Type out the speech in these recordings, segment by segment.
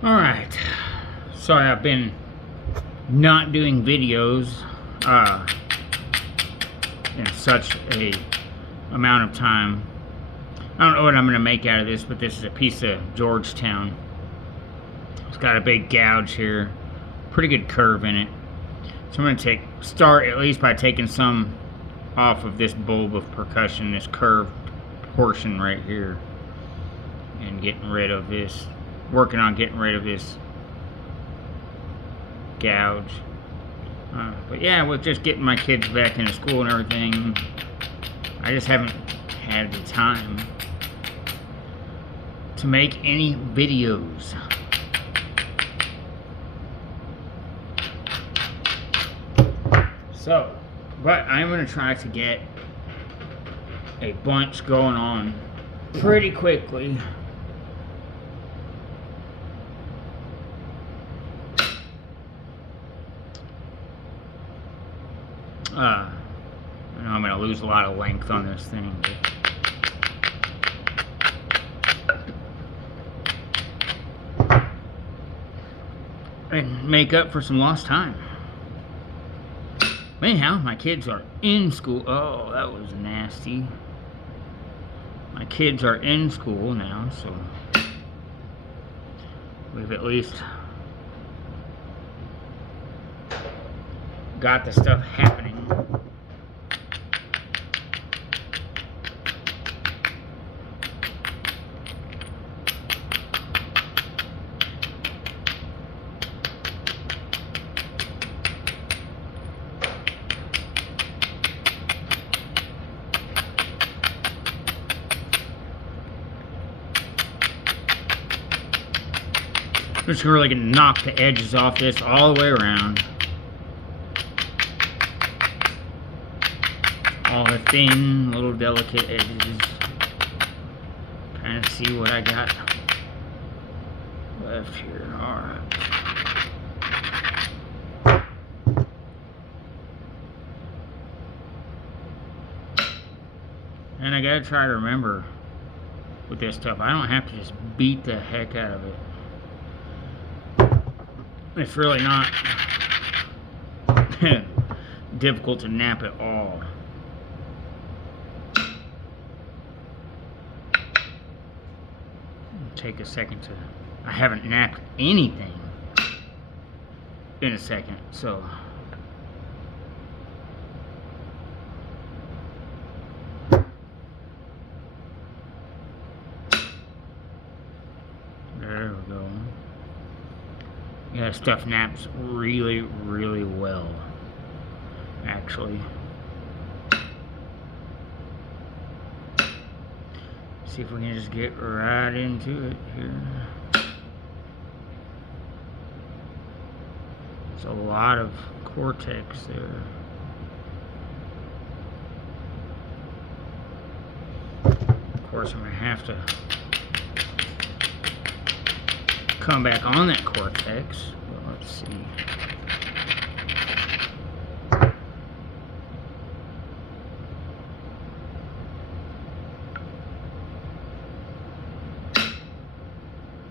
Alright, sorry I've been not doing videos in such a amount of time. I don't know what I'm going to make out of this, but this is a piece of Georgetown. It's got a big gouge here, pretty good curve in it. So I'm going to start at least by taking some off of this bulb of percussion, this curved portion right here, and getting rid of this, working on getting rid of this gouge. But yeah, with just getting my kids back into school and everything, I just haven't had the time to make any videos. So, but I'm going to try to get a bunch going on pretty quickly. I know I'm going to lose a lot of length on this thing. And make up for some lost time. Anyhow, my kids are in school. Oh, that was nasty. My kids are in school now, so we've at least got the stuff happening. I'm just really gonna knock the edges off this all the way around. All the thin, little delicate edges. Kind of see what I got left here. Alright. And I gotta try to remember with this stuff, I don't have to just beat the heck out of it. It's really not difficult to nap at all. Take a second to... I haven't napped anything in a second, so... There we go. Yeah, stuff naps really, really well, actually. See if we can just get right into it here. There's a lot of cortex there. Of course, I'm going to have to come back on that cortex. Well, let's see.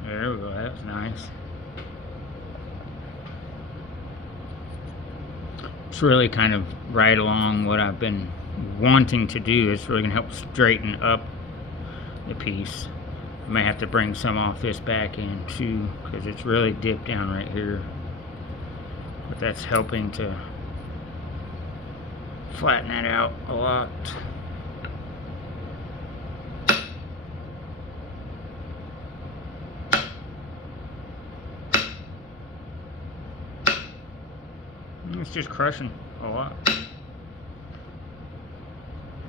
There we go, that was nice. It's really kind of right along what I've been wanting to do. It's really going to help straighten up the piece. I may have to bring some off this back end too, because it's really dipped down right here. But that's helping to flatten that out a lot. It's just crushing a lot.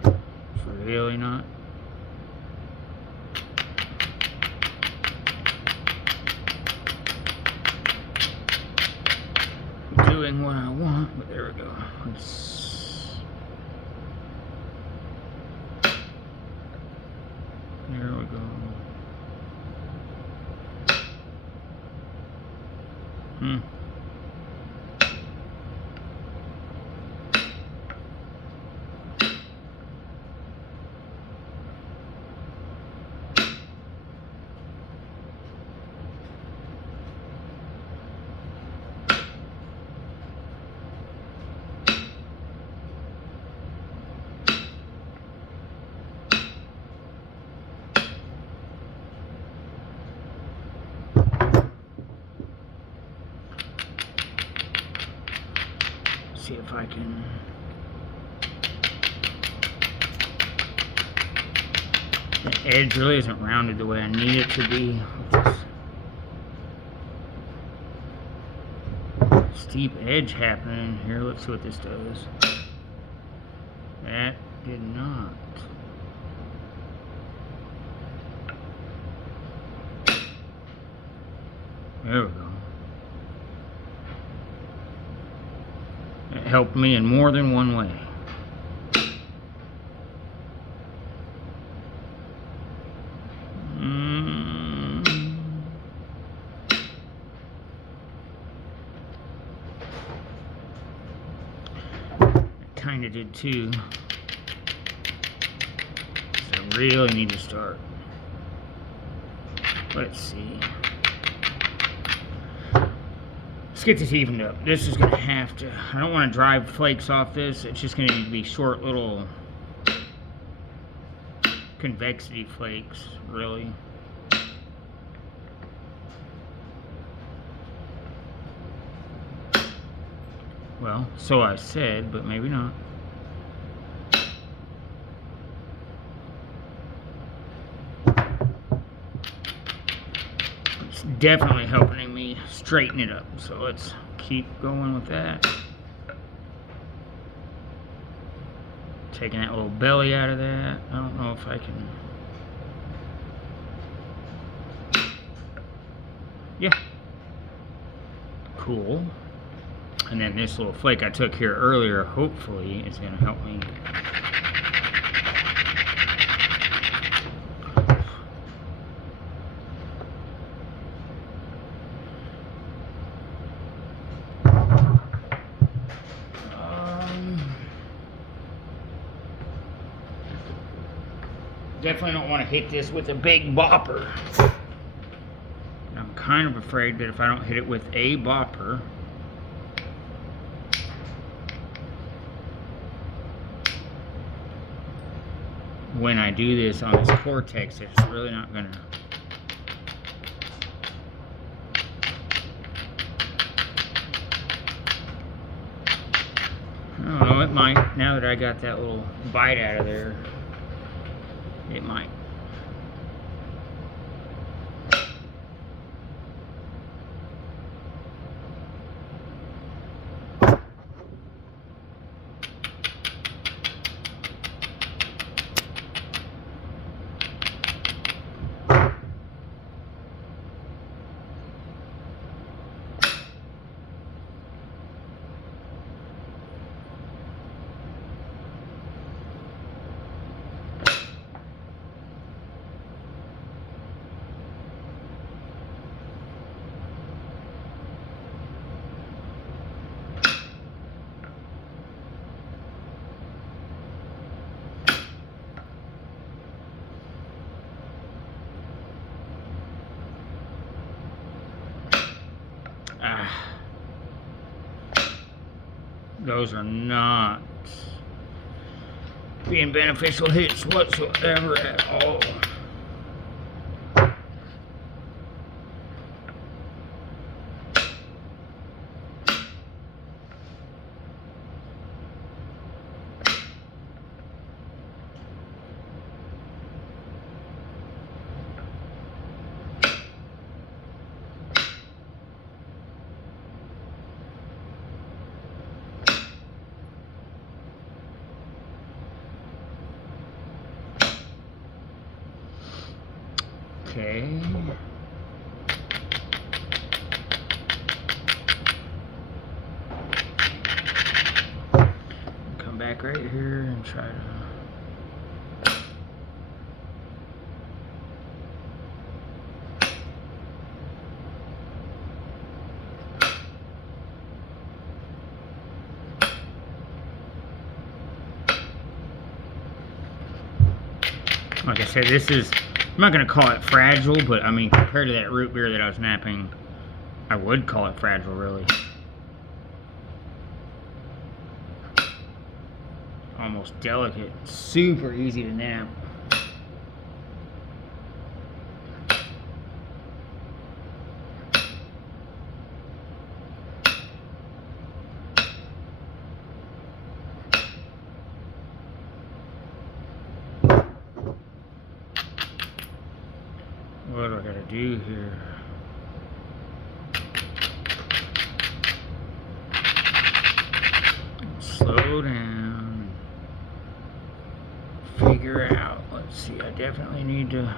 It's really not. Doing what I want, but there we go. There we go. see if I can. The edge really isn't rounded the way I need it to be. Steep edge happening here. Let's see what this does. That did not. There we go. It helped me in more than one way. Kind of did too. So I really need to start. Let's see. Let's get this evened up. This is going to have to, I don't want to drive flakes off this. It's just going to need to be short little convexity flakes, really. Well, so I said, but maybe not. It's definitely helping me straighten it up, so let's keep going with that. Taking that little belly out of that. I don't know if I can. Yeah. Cool. And then this little flake I took here earlier, hopefully, is going to help me. Definitely don't want to hit this with a big bopper. I'm kind of afraid that if I don't hit it with a bopper, when I do this on this cortex, it's really not gonna. I don't know, it might. Now that I got that little bite out of there, it might. Those are not being beneficial hits whatsoever at all. Okay. Come back right here and try to. Like I said, this is. I'm not going to call it fragile, but I mean, compared to that root beer that I was napping, I would call it fragile, really. Almost delicate. Super easy to nap. do here. Slow down. Figure out. Let's see, I definitely need to.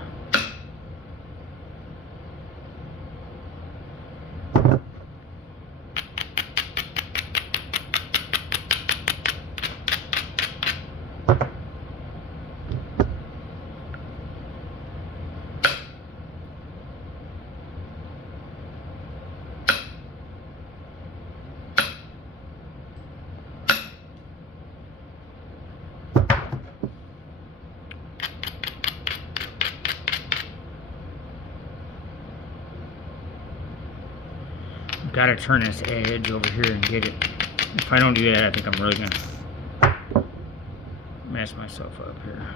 Gotta turn this edge over here and get it. If I don't do that, I think I'm really gonna mess myself up here.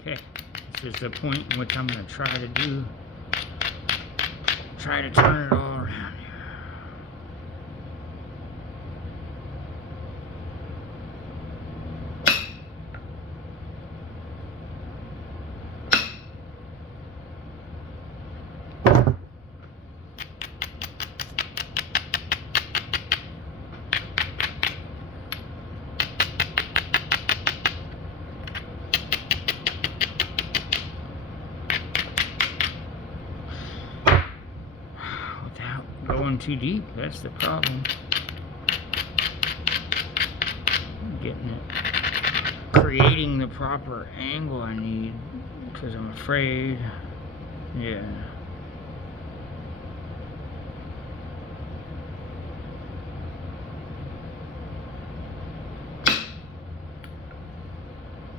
Okay, this is the point in which I'm gonna try to turn it all around here. Going too deep, that's the problem. Getting it, creating the proper angle I need, because I'm afraid, yeah.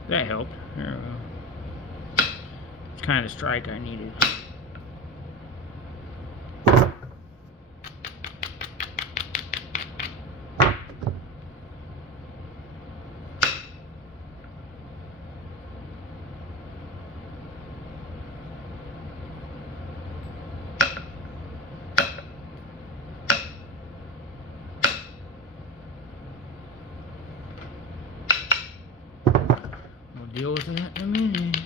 That helped. There we go. It's kind of the strike I needed. Deal with that in a minute.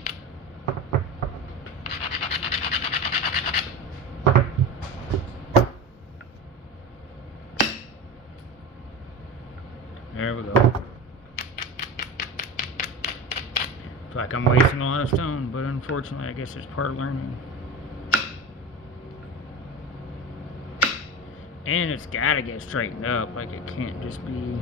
There we go. It's like I'm wasting a lot of stone, but unfortunately, I guess it's part of learning. And it's gotta get straightened up, like it can't just be.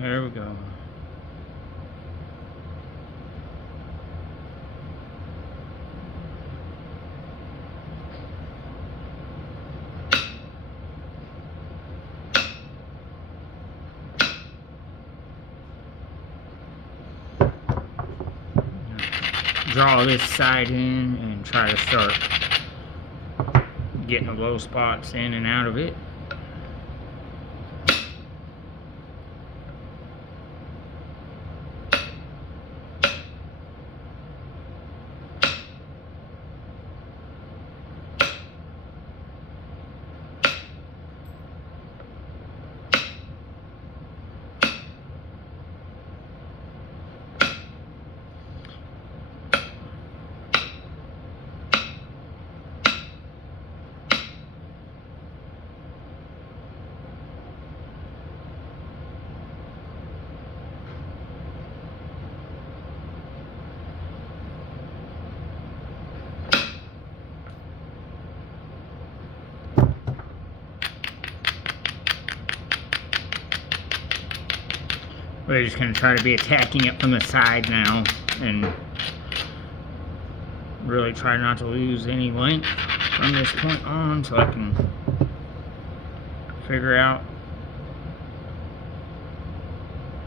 There we go. Draw this side in and try to start getting the low spots in and out of it. We're just going to try to be attacking it from the side now and really try not to lose any length from this point on so I can figure out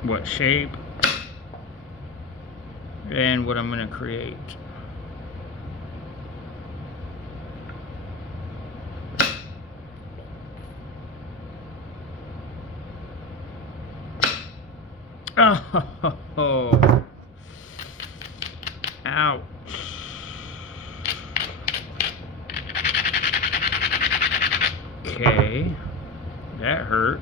what shape and what I'm going to create. Oh, ouch. Okay, that hurt.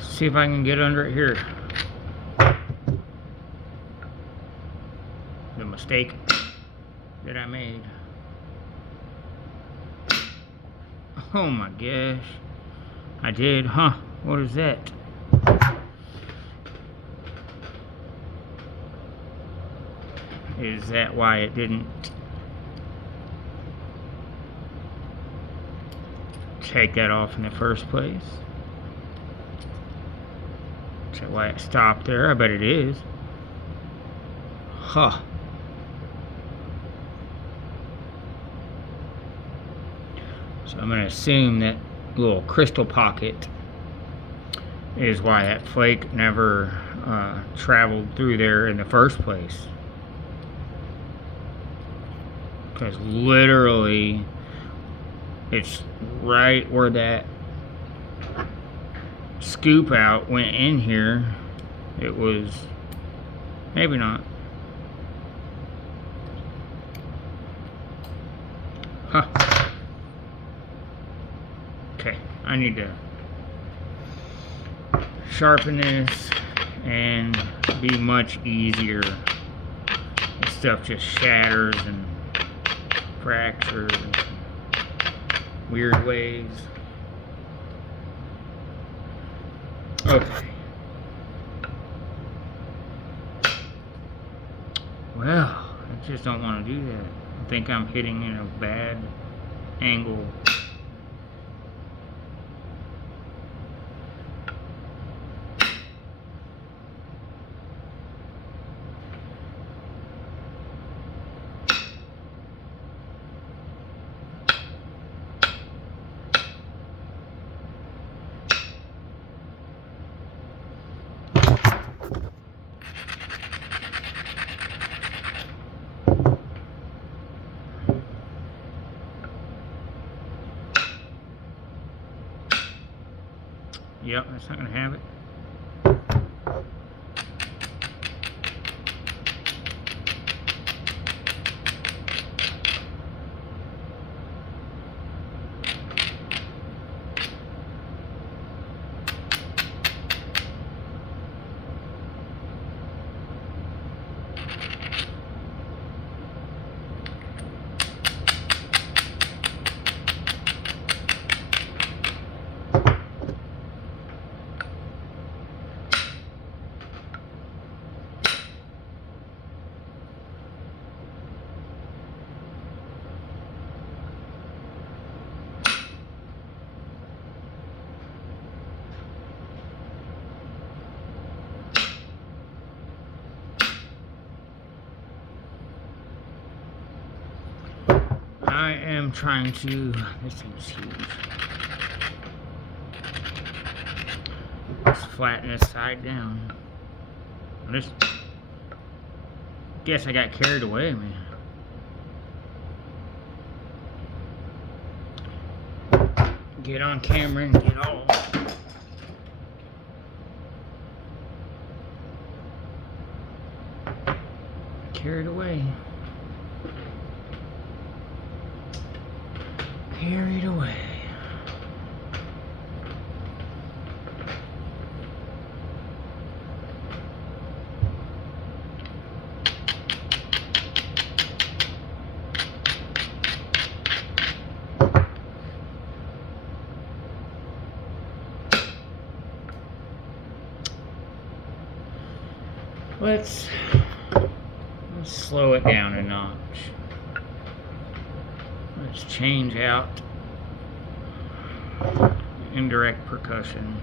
See if I can get under it here. The mistake that I made. Oh my gosh. I did, huh? What is that? Is that why it didn't take that off in the first place? Is that why it stopped there? I bet it is. Huh. So I'm going to assume that little crystal pocket is why that flake never traveled through there in the first place. Because literally, it's right where that scoop out went in here. It was, maybe not. Huh. Okay, I need to sharpen this and be much easier. This stuff just shatters and fractures in weird ways. Okay. Well, I just don't want to do that. I think I'm hitting in a bad angle. Yep, that's not going to have it. I am trying to, this thing's huge. Let's flatten this side down. I just guess I got carried away, man. Get on camera and get all carried away. Carried away. Let's slow it down a notch. Let's change out indirect percussion.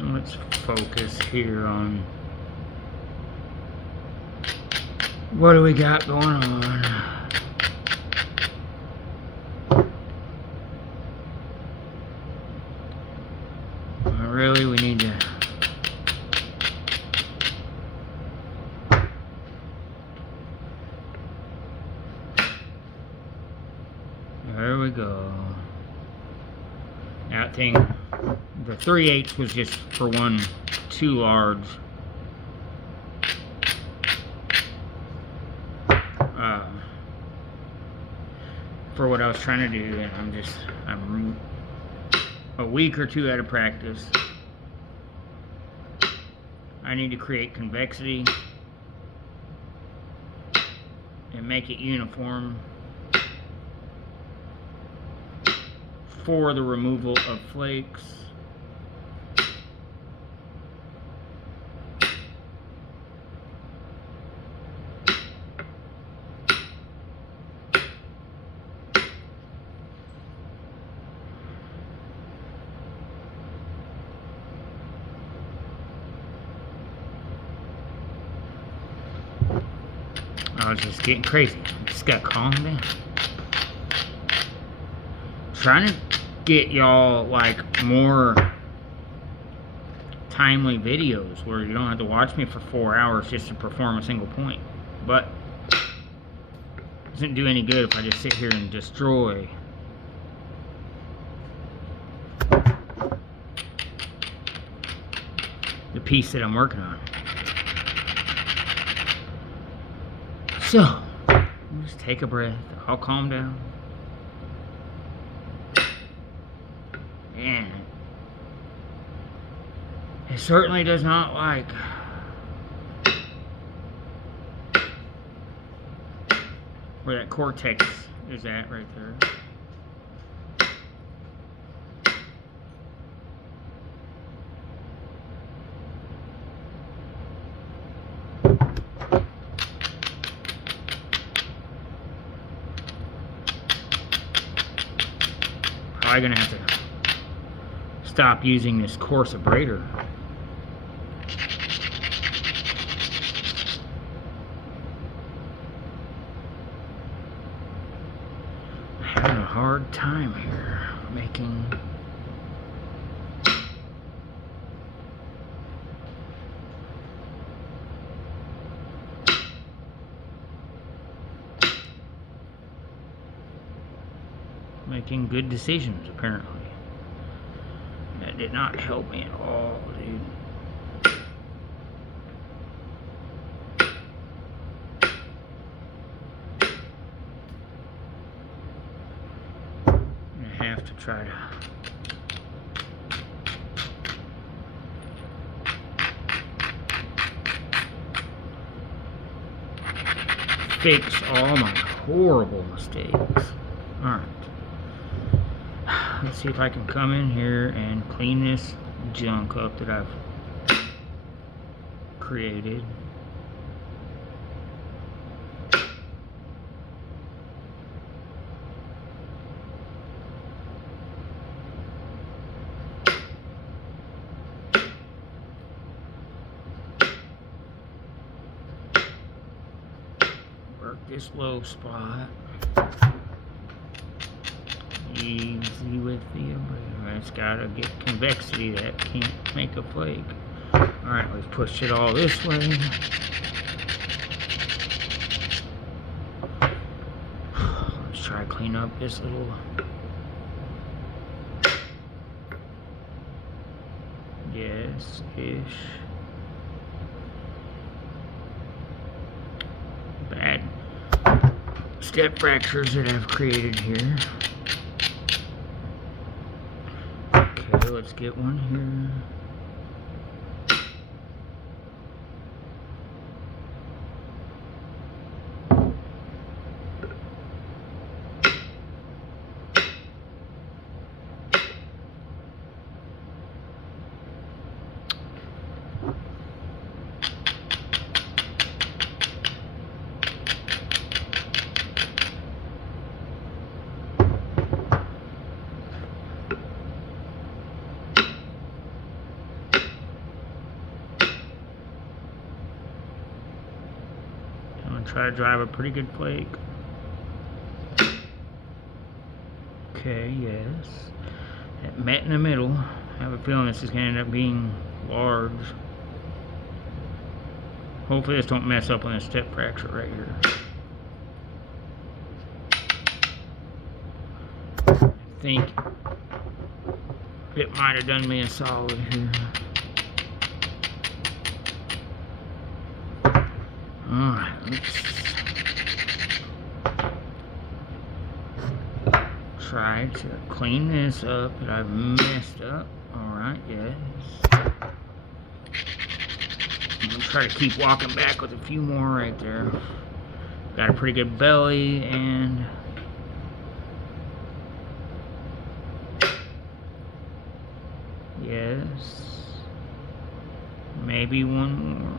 Let's focus here on what do we got going on. Really, we need to there we go. That thing, the 3/8 was just for one too large. For what I was trying to do, and I'm a week or two out of practice. I need to create convexity and make it uniform for the removal of flakes. I was just getting crazy. Just gotta calm down. Trying to get y'all like more timely videos where you don't have to watch me for 4 hours just to perform a single point. But it doesn't do any good if I just sit here and destroy the piece that I'm working on. So, just take a breath. I'll calm down. And it certainly does not like where that cortex is at right there. Probably gonna have to stop using this coarse abrader. Having a hard time here making good decisions, apparently. That did not help me at all, dude. I have to try to fix all my horrible mistakes. Alright. Let's see if I can come in here and clean this junk up that I've created. Work this low spot. Easy with the abrader. It's gotta get convexity. That can't make a flake. Alright, we've pushed it all this way. Let's try to clean up this little yes-ish bad step fractures that I've created here. Okay, let's get one here. try to drive a pretty good flake. Okay, yes. It met in the middle. I have a feeling this is going to end up being large. Hopefully this don't mess up on this step fracture right here. I think it might have done me a solid here. Alright, let's try to clean this up that I've messed up. Alright, yes. I'm going to try to keep walking back with a few more right there. Got a pretty good belly and yes. Maybe one more.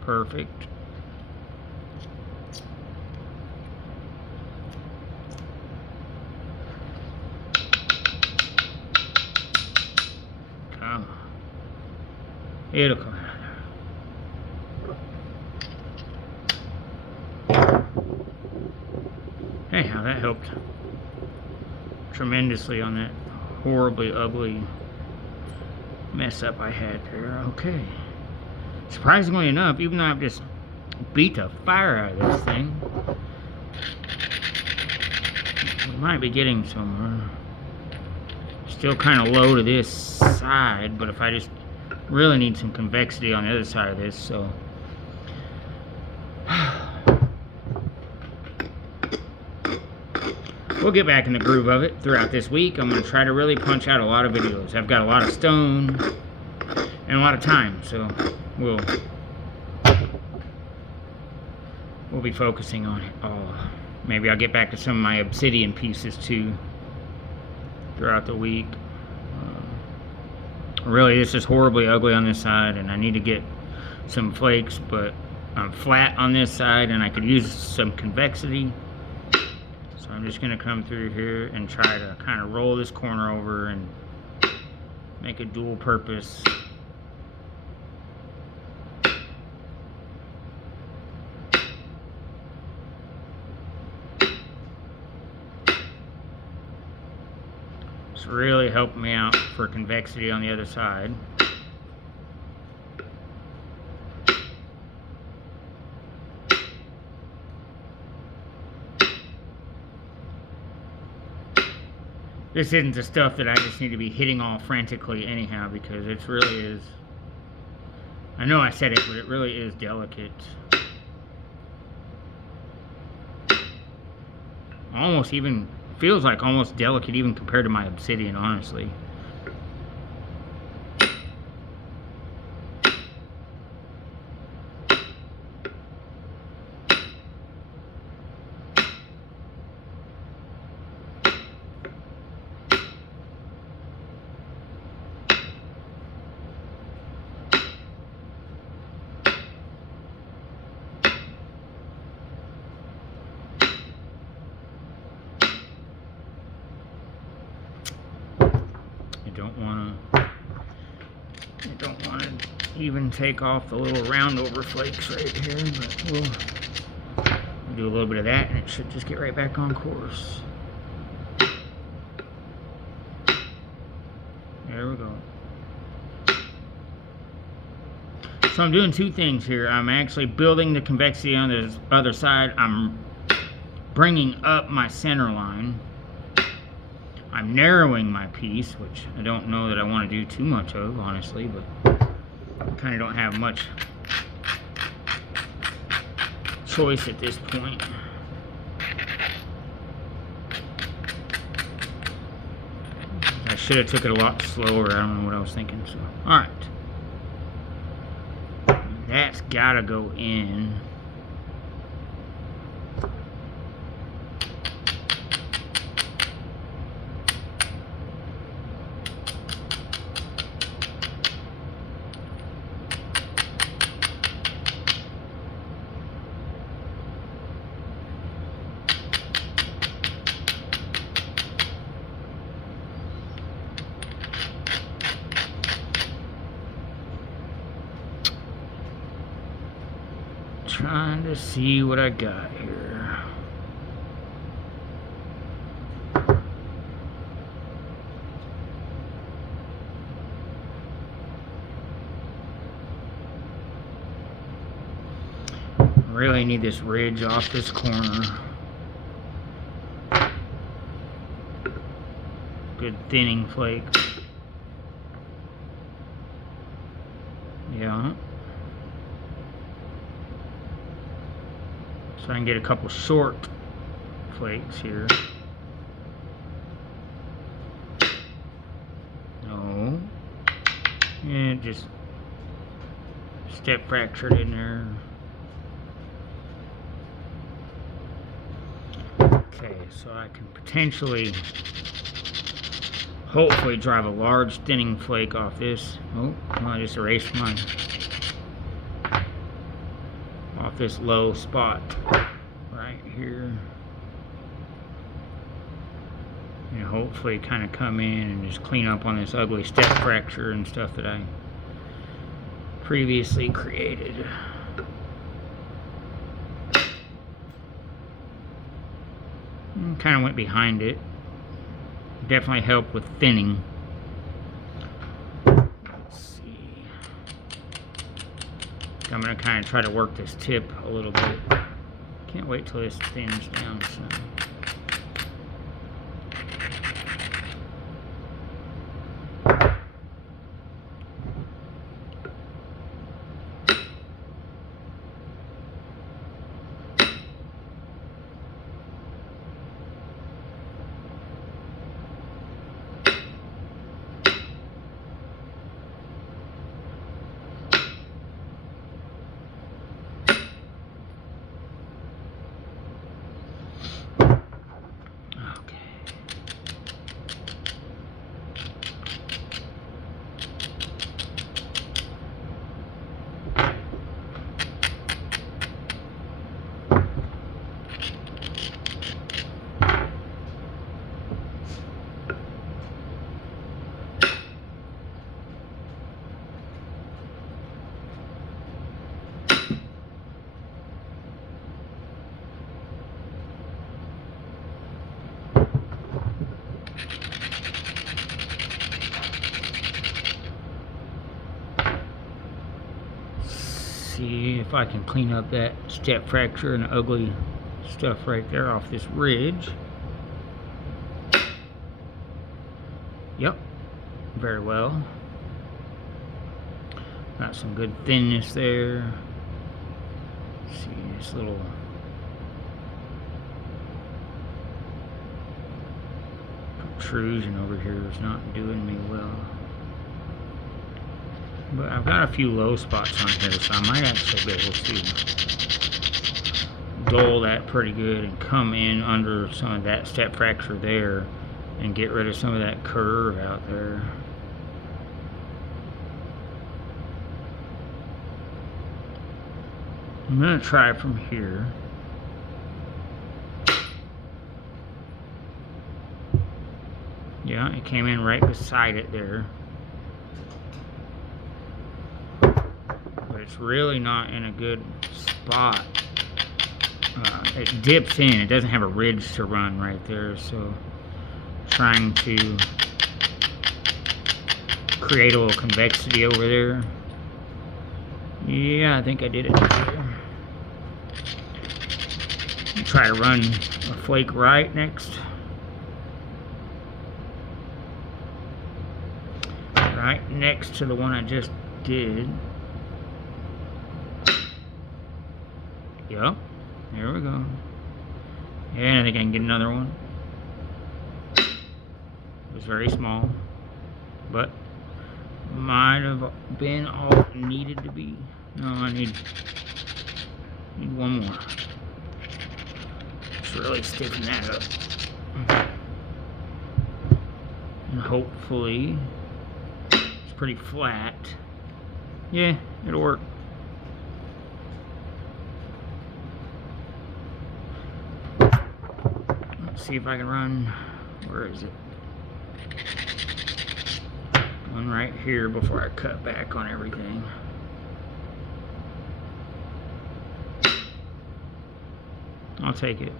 Perfect. Come on. It'll come out there. Anyhow, that helped tremendously on that horribly ugly mess up I had there. Okay. Surprisingly enough, even though I've just beat the fire out of this thing, we might be getting somewhere. Still kind of low to this side, but if I just really need some convexity on the other side of this, so we'll get back in the groove of it throughout this week. I'm going to try to really punch out a lot of videos. I've got a lot of stone and a lot of time, so we'll be focusing on it all. Maybe I'll get back to some of my obsidian pieces too throughout the week. Really, this is horribly ugly on this side, and I need to get some flakes, but I'm flat on this side, and I could use some convexity. So I'm just going to come through here and try to kind of roll this corner over and make a dual purpose. It's really helped me out for convexity on the other side. This isn't the stuff that I just need to be hitting all frantically anyhow, because it really is, I know I said it, but it really is delicate. Almost even, feels like almost delicate even compared to my obsidian, honestly. I don't want to even take off the little round over flakes right here, but we'll do a little bit of that and it should just get right back on course. There we go. So I'm doing two things here. I'm actually building the convexity on the other side. I'm bringing up my center line. I'm narrowing my piece, which I don't know that I want to do too much of, honestly, but I kind of don't have much choice at this point. I should have took it a lot slower. I don't know what I was thinking. So, all right. That's got to go in. trying to see what I got here. Really need this ridge off this corner. Good thinning flake. Yeah. So I can get a couple short flakes here. No. Yeah, just step fractured in there. Okay, so I can potentially, hopefully, drive a large thinning flake off this. Oh, I just erased mine. Off this low spot right here. And hopefully kind of come in and just clean up on this ugly step fracture and stuff that I previously created. Kind of went behind it. Definitely helped with thinning. Let's see. I'm going to kind of try to work this tip a little bit. Can't wait till this thins down some. See if I can clean up that step fracture and ugly stuff right there off this ridge. Yep, very well. Got some good thinness there. See this little protrusion over here is not doing me well. But I've got a few low spots on here, so I might actually be able to dull that pretty good and come in under some of that step fracture there and get rid of some of that curve out there. I'm going to try from here. Yeah, it came in right beside it there. But it's really not in a good spot. It dips in. It doesn't have a ridge to run right there, so trying to create a little convexity over there. Yeah, I think I did it there. Try to run a flake right next. Right next to the one I just did. Yep, there we go. Yeah, I think I can get another one. It was very small, but might have been all it needed to be. No, I need one more. Just really stiffen that up. And hopefully it's pretty flat. Yeah, it'll work. Let's see if I can run. Where is it? One right here before I cut back on everything. I'll take it.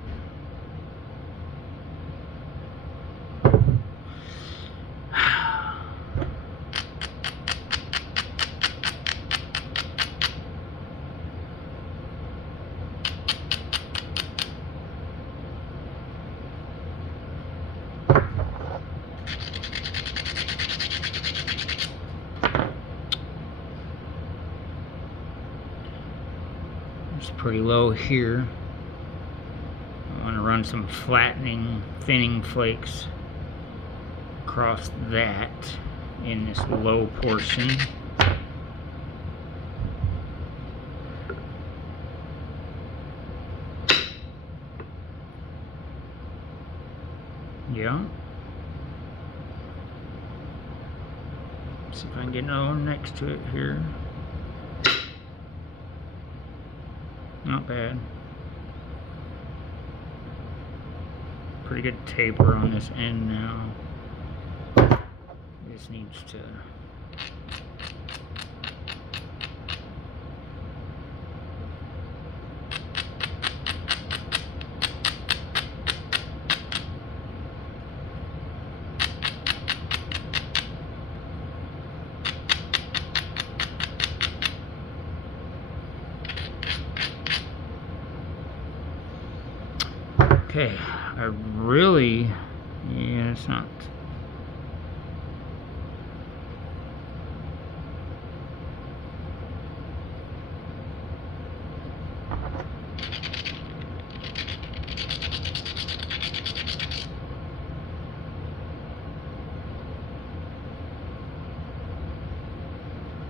It's pretty low here. I want to run some flattening, thinning flakes across that in this low portion. Yeah. See if I can get another one next to it here. Not bad. Pretty good taper on this end now. This needs to okay, I really, yeah, it's not.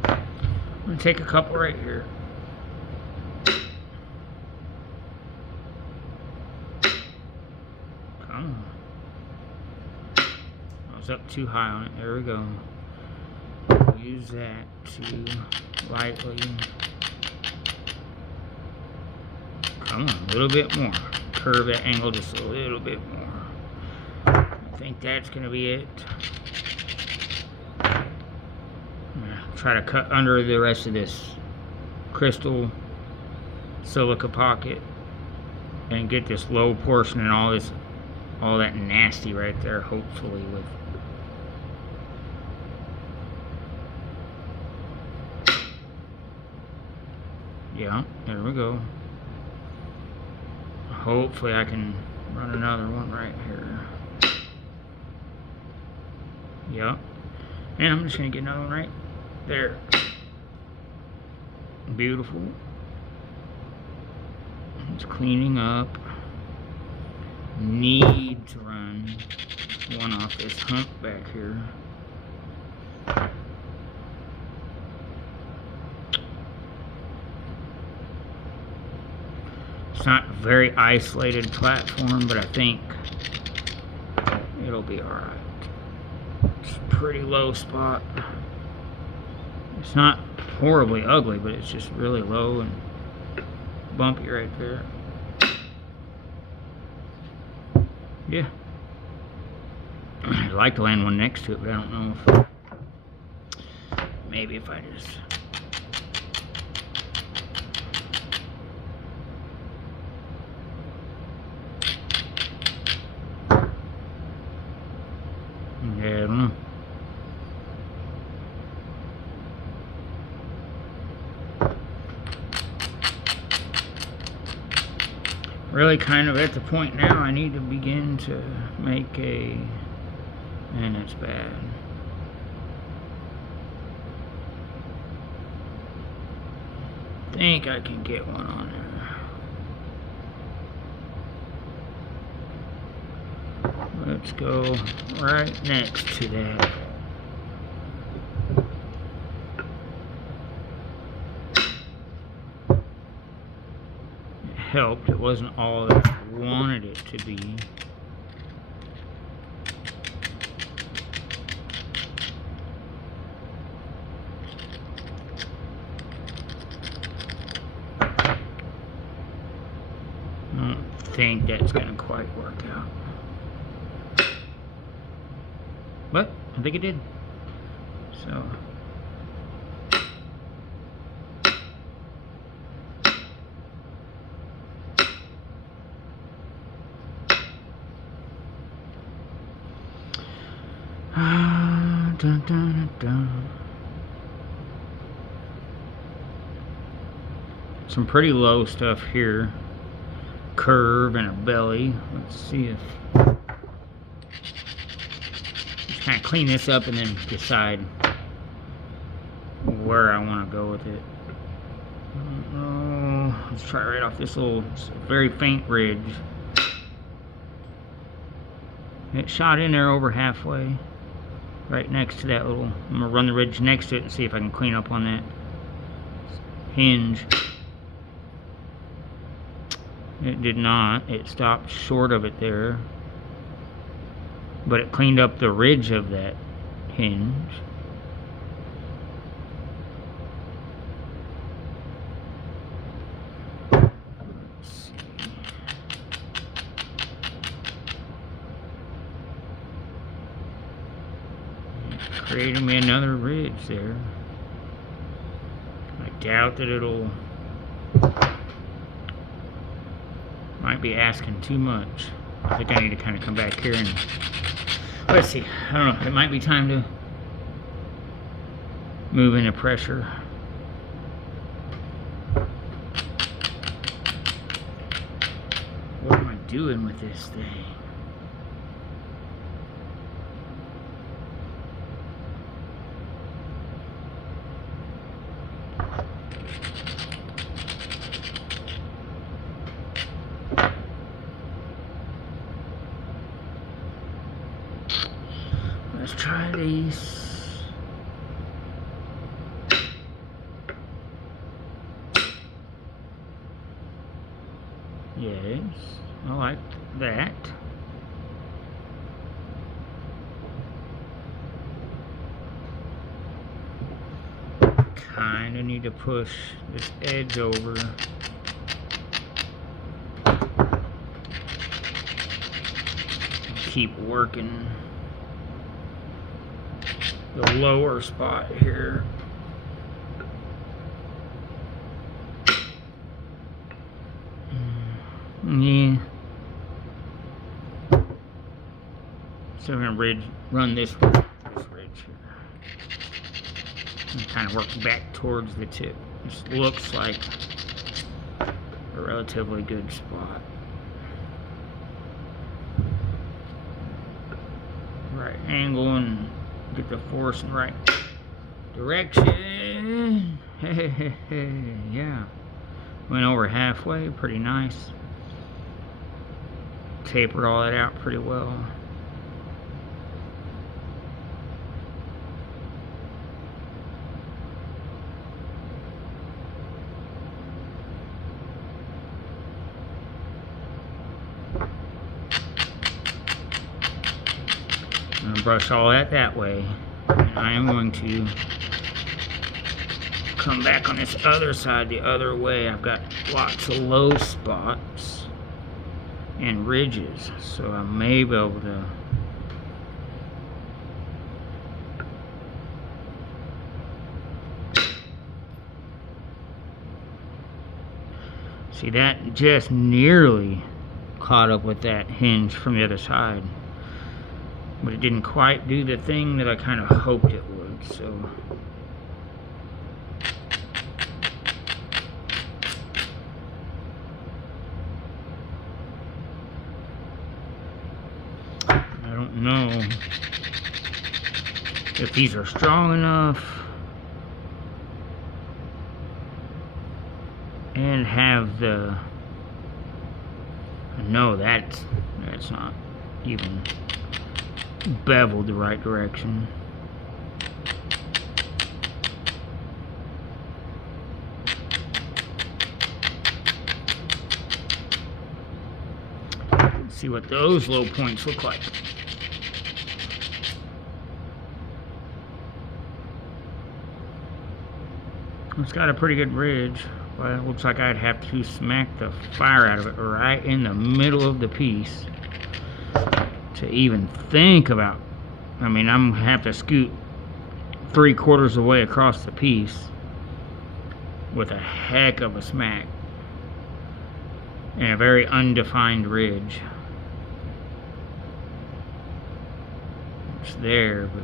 I'm gonna take a couple right here. Up too high on it. There we go. Use that to lightly. Come on, a little bit more. Curve that angle just a little bit more. I think that's going to be it. Try to cut under the rest of this crystal silica pocket and get this low portion and all that nasty right there, hopefully, with yeah, there we go. Hopefully I can run another one right here. Yep. And I'm just going to get another one right there. Beautiful. It's cleaning up. Need to run one off this hump back here. It's not a very isolated platform, but I think it'll be alright. It's a pretty low spot. It's not horribly ugly, but it's just really low and bumpy right there. Yeah. I'd like to land one next to it, but I don't know if maybe if I just yeah, I don't know. Really kind of at the point now I need to begin to make a, and it's bad. Think I can get one on there. Let's go right next to that. It helped. It wasn't all that I wanted it to be. I don't think that's going to quite work out. But I think it did. So Dun, dun, dun. Some pretty low stuff here. Curve and a belly. Let's see if... Just kind of clean this up and then decide where I want to go with it. Let's try right off this little very faint ridge. It shot in there over halfway, right next to that little... I'm gonna run the ridge next to it and see if I can clean up on that hinge. It did not. It stopped short of it there, but it cleaned up the ridge of that hinge. Created me another ridge there. I doubt that it'll... Might be asking too much. I think I need to kind of come back here and... Let's see. I don't know. It might be time to move into pressure. What am I doing with this thing? Let's try these. Yes, I like that. Kinda need to push this edge over. Keep working the lower spot here. Yeah. So we're gonna run this ridge here. And kind of work back towards the tip. This looks like a relatively good spot. Right angle and get the force in the right direction. Yeah. Went over halfway, pretty nice. Tapered all that out pretty well. I'm going to brush all that way. And I am going to come back on this other side the other way. I've got lots of low spots and ridges, so I may be able to see that just nearly caught up with that hinge from the other side, but it didn't quite do the thing that I kind of hoped it would. So I don't know if these are strong enough and have the... No, that's not even beveled the right direction. Let's see what those low points look like. It's got a pretty good ridge, but it looks like I'd have to smack the fire out of it right in the middle of the piece to even think about. I mean, I'm gonna have to scoot 3/4 of the way across the piece with a heck of a smack and a very undefined ridge. It's there, but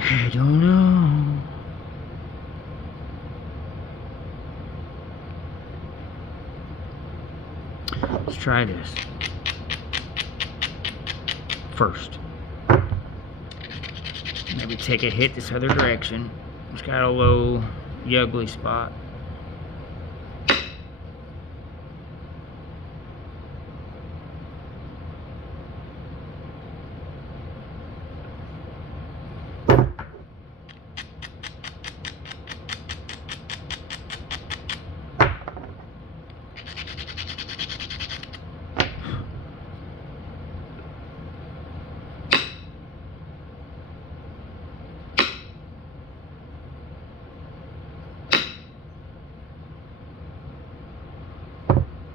I don't know. Let's try this first. Maybe take a hit this other direction. It's got a low, ugly spot.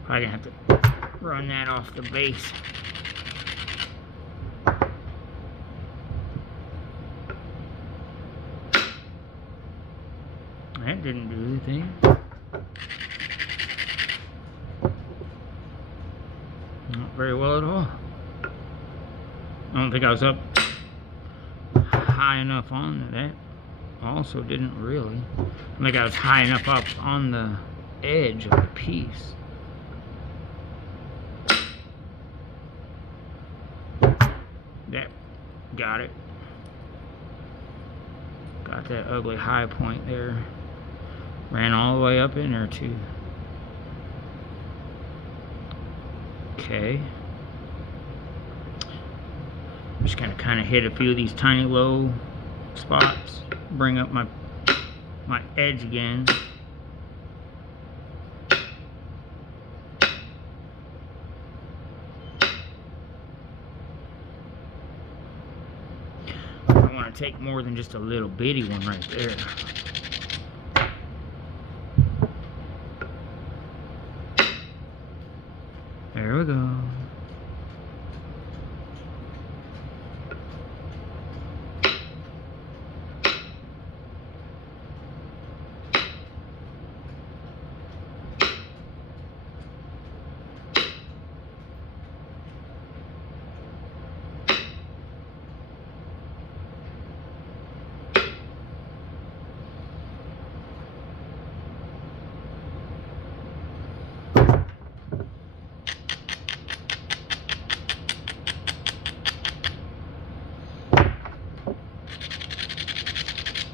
Probably gonna have to run that off the base. That didn't do anything. Not very well at all. I don't think I was up high enough on that. Also didn't really. I think I was high enough up on the edge of the piece. That got it. Got that ugly high point there. Ran all the way up in there too. Okay. I'm just gonna kind of hit a few of these tiny low spots. Bring up my edge again. Take more than just a little bitty one right there. There we go.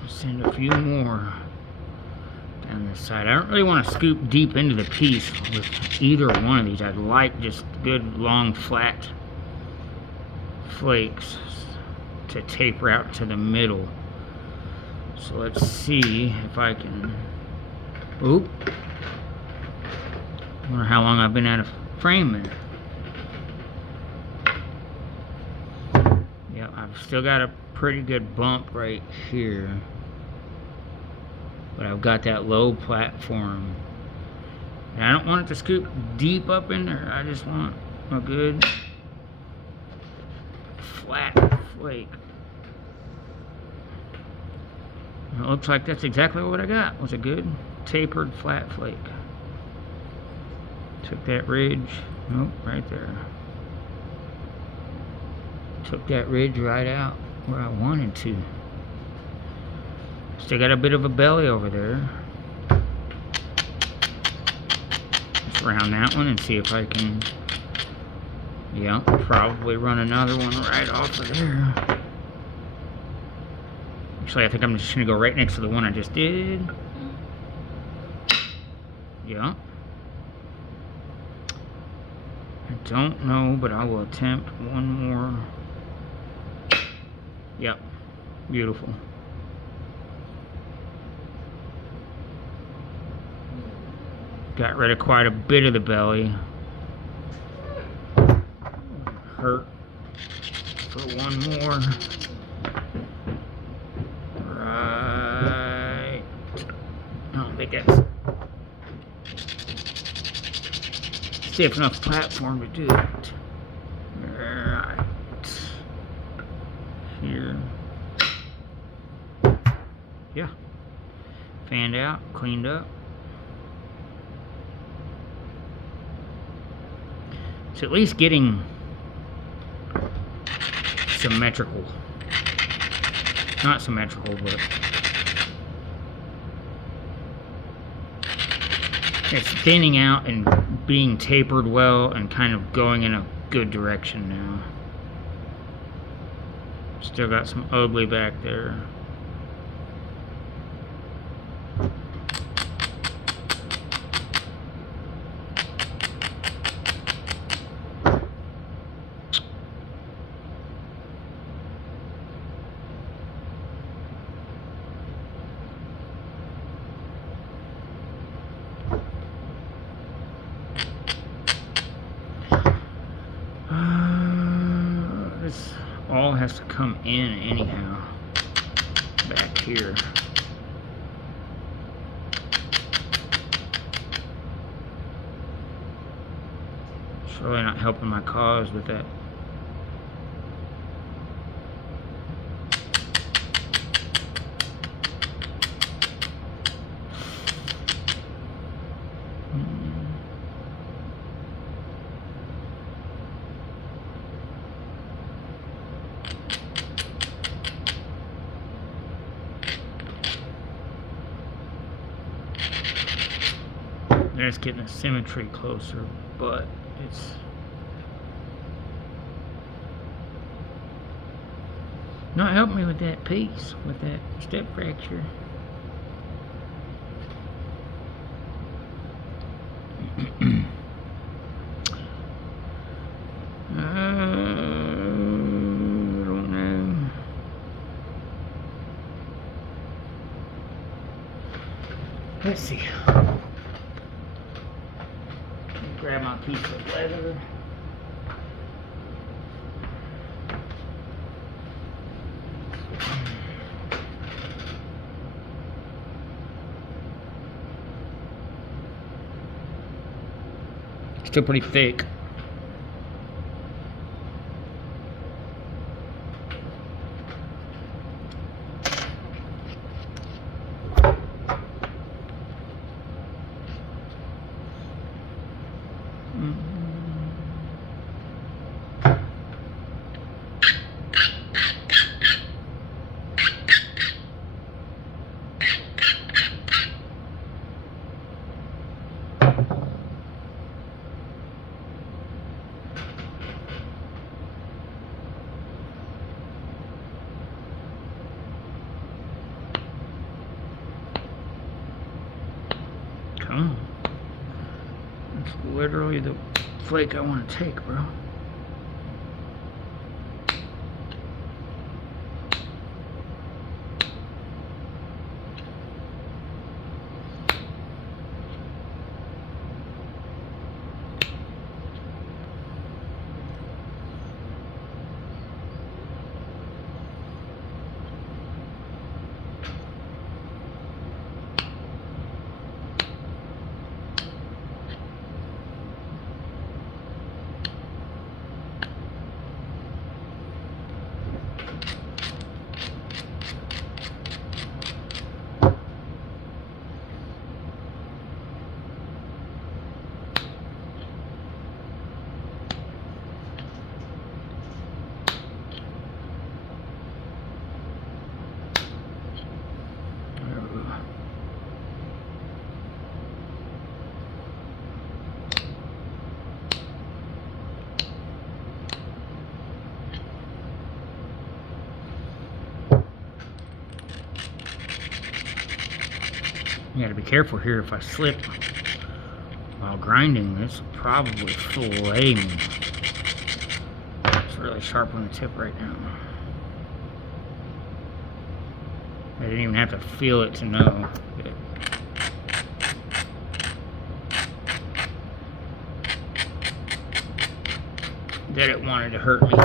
Send a few more down this side. I don't really want to scoop deep into the piece with either one of these. I'd like just good long flat flakes to taper out to the middle. So let's see if I can. Oop. Wonder how long I've been out of framing. Yeah, I've still got a pretty good bump right here. But I've got that low platform. And I don't want it to scoop deep up in there. I just want a good flat flake. And it looks like that's exactly what I got. Was a good tapered flat flake. Took that ridge. Nope, right there. Took that ridge right out where I wanted to. Still got a bit of a belly over there. Let's round that one and see if I can, yeah, probably run another one right off of there. Actually, I think I'm just going to go right next to the one I just did. Yeah. I don't know, but I will attempt one more. Yep. Beautiful. Got rid of quite a bit of the belly. Hurt for one more. Right. I don't think that's stiff enough platform to do it. Right. Here. Yeah. Fanned out, cleaned up. It's at least getting symmetrical. Not symmetrical, but it's thinning out and being tapered well and kind of going in a good direction now. Still got some ugly back there. This all has to come in anyhow back here. It's really not helping my cause with that. That's getting the symmetry closer, but it's not helping me with that piece, with that step fracture. I don't know. Let's see. Grab my piece of leather. Still pretty thick. Come on. That's literally the flake I want to take, bro. You gotta be careful here. If I slip while grinding, this will probably fillet me. It's really sharp on the tip right now. I didn't even have to feel it to know that it wanted to hurt me.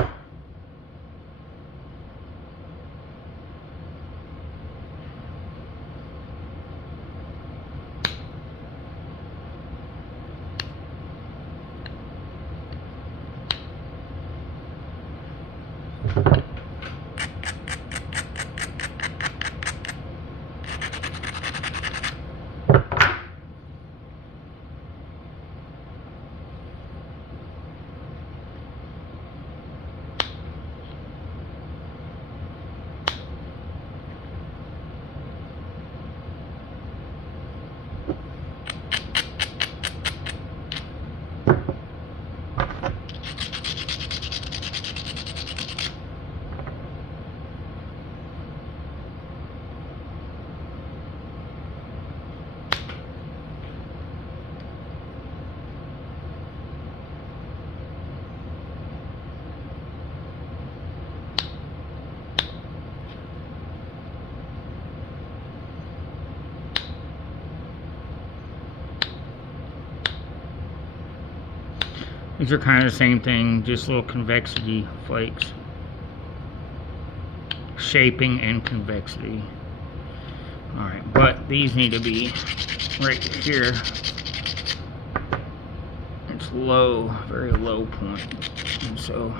These are kind of the same thing, just little convexity flakes. Shaping and convexity. Alright, but these need to be right here. It's low, very low point. And so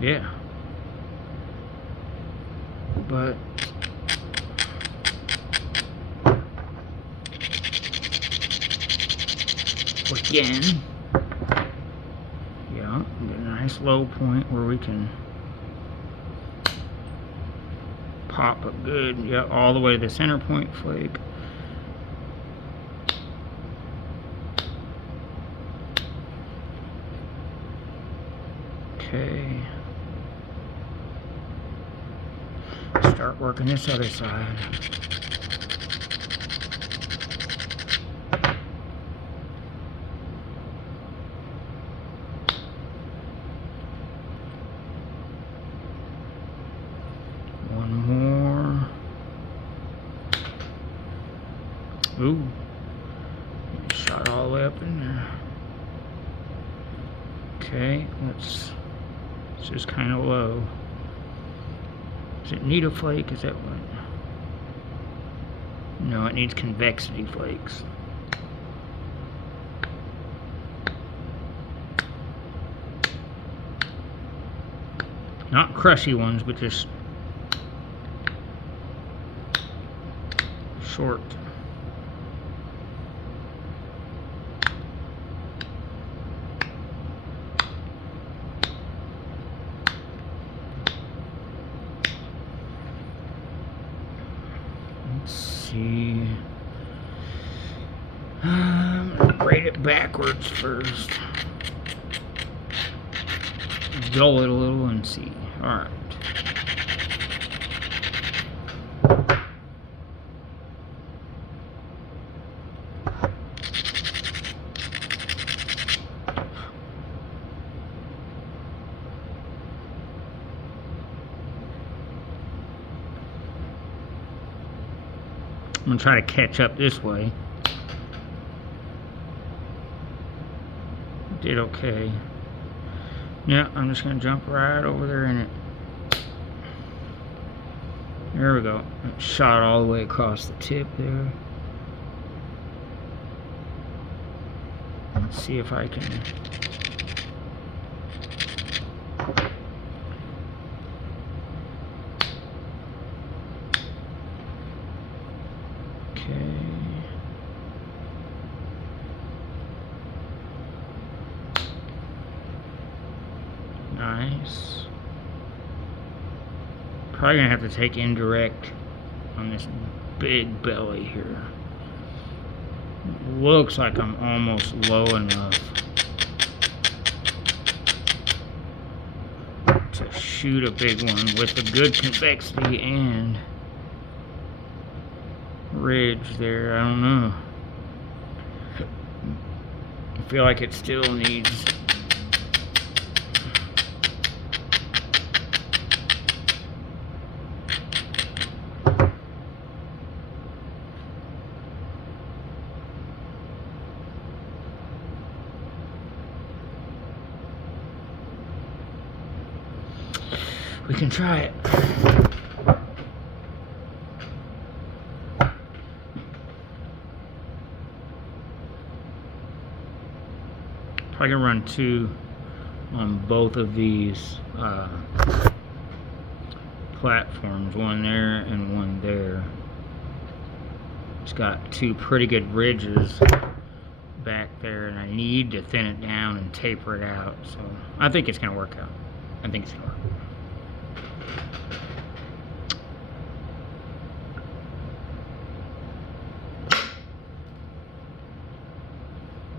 yeah. But again, yeah, get a nice low point where we can pop a good, yeah, all the way to the center point flake. Okay. Start working this other side. One more. Ooh. Shot all the way up in there. Okay, it's just kind of low. Does it need a flake? Is that what? No, it needs convexity flakes. Not crushy ones, but just short. Let's see. I'm gonna braid it backwards first. Dull it a little and see. Alright. I'm gonna try to catch up this way. Did okay. Yeah, I'm just gonna jump right over there in it. There we go. It shot all the way across the tip there. Let's see if I can. Nice. Probably gonna have to take indirect on this big belly here. Looks like I'm almost low enough to shoot a big one with a good convexity and ridge there. I don't know. I feel like it still needs we can try it. Probably gonna run two on both of these platforms, one there and one there. It's got two pretty good ridges back there, and I need to thin it down and taper it out. So I think it's gonna work out. I think it's gonna work.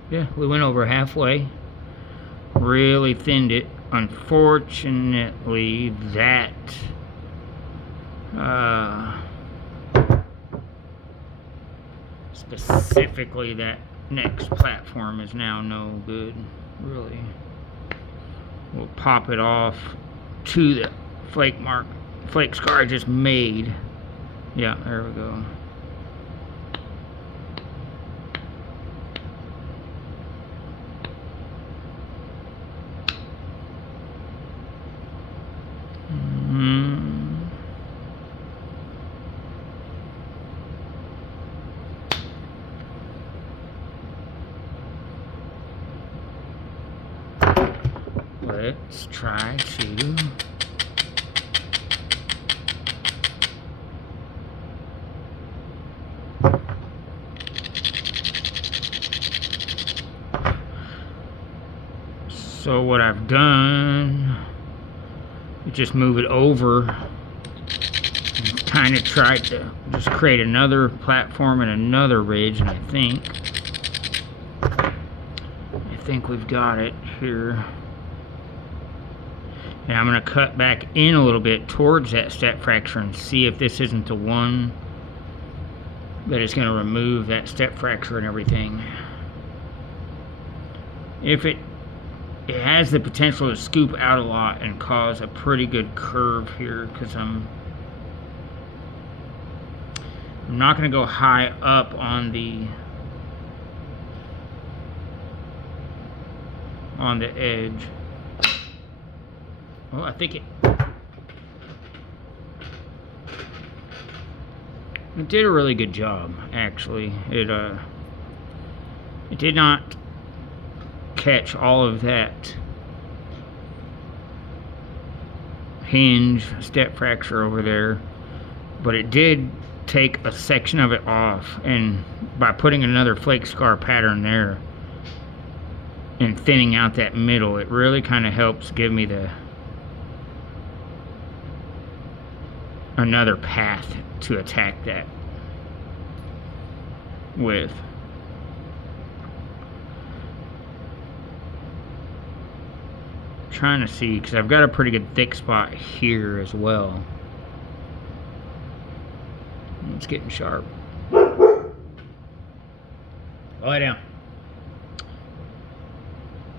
Yeah, we went over halfway. Really thinned it. Unfortunately, that specifically that next platform is now no good, really. We'll pop it off to the flake mark flake scar I just made. Yeah, there we go. Let's try to so what I've done is just move it over and kind of try to just create another platform and another ridge, and I think we've got it here. And I'm going to cut back in a little bit towards that step fracture and see if this isn't the one that is going to remove that step fracture and everything. If it has the potential to scoop out a lot and cause a pretty good curve here, because I'm not going to go high up on the edge. Well, I think it did a really good job, actually. It did not catch all of that hinge step fracture over there, but it did take a section of it off, and by putting another flake scar pattern there and thinning out that middle, it really kind of helps give me another path to attack that with. Trying to see, because I've got a pretty good thick spot here as well. It's getting sharp. Lie down.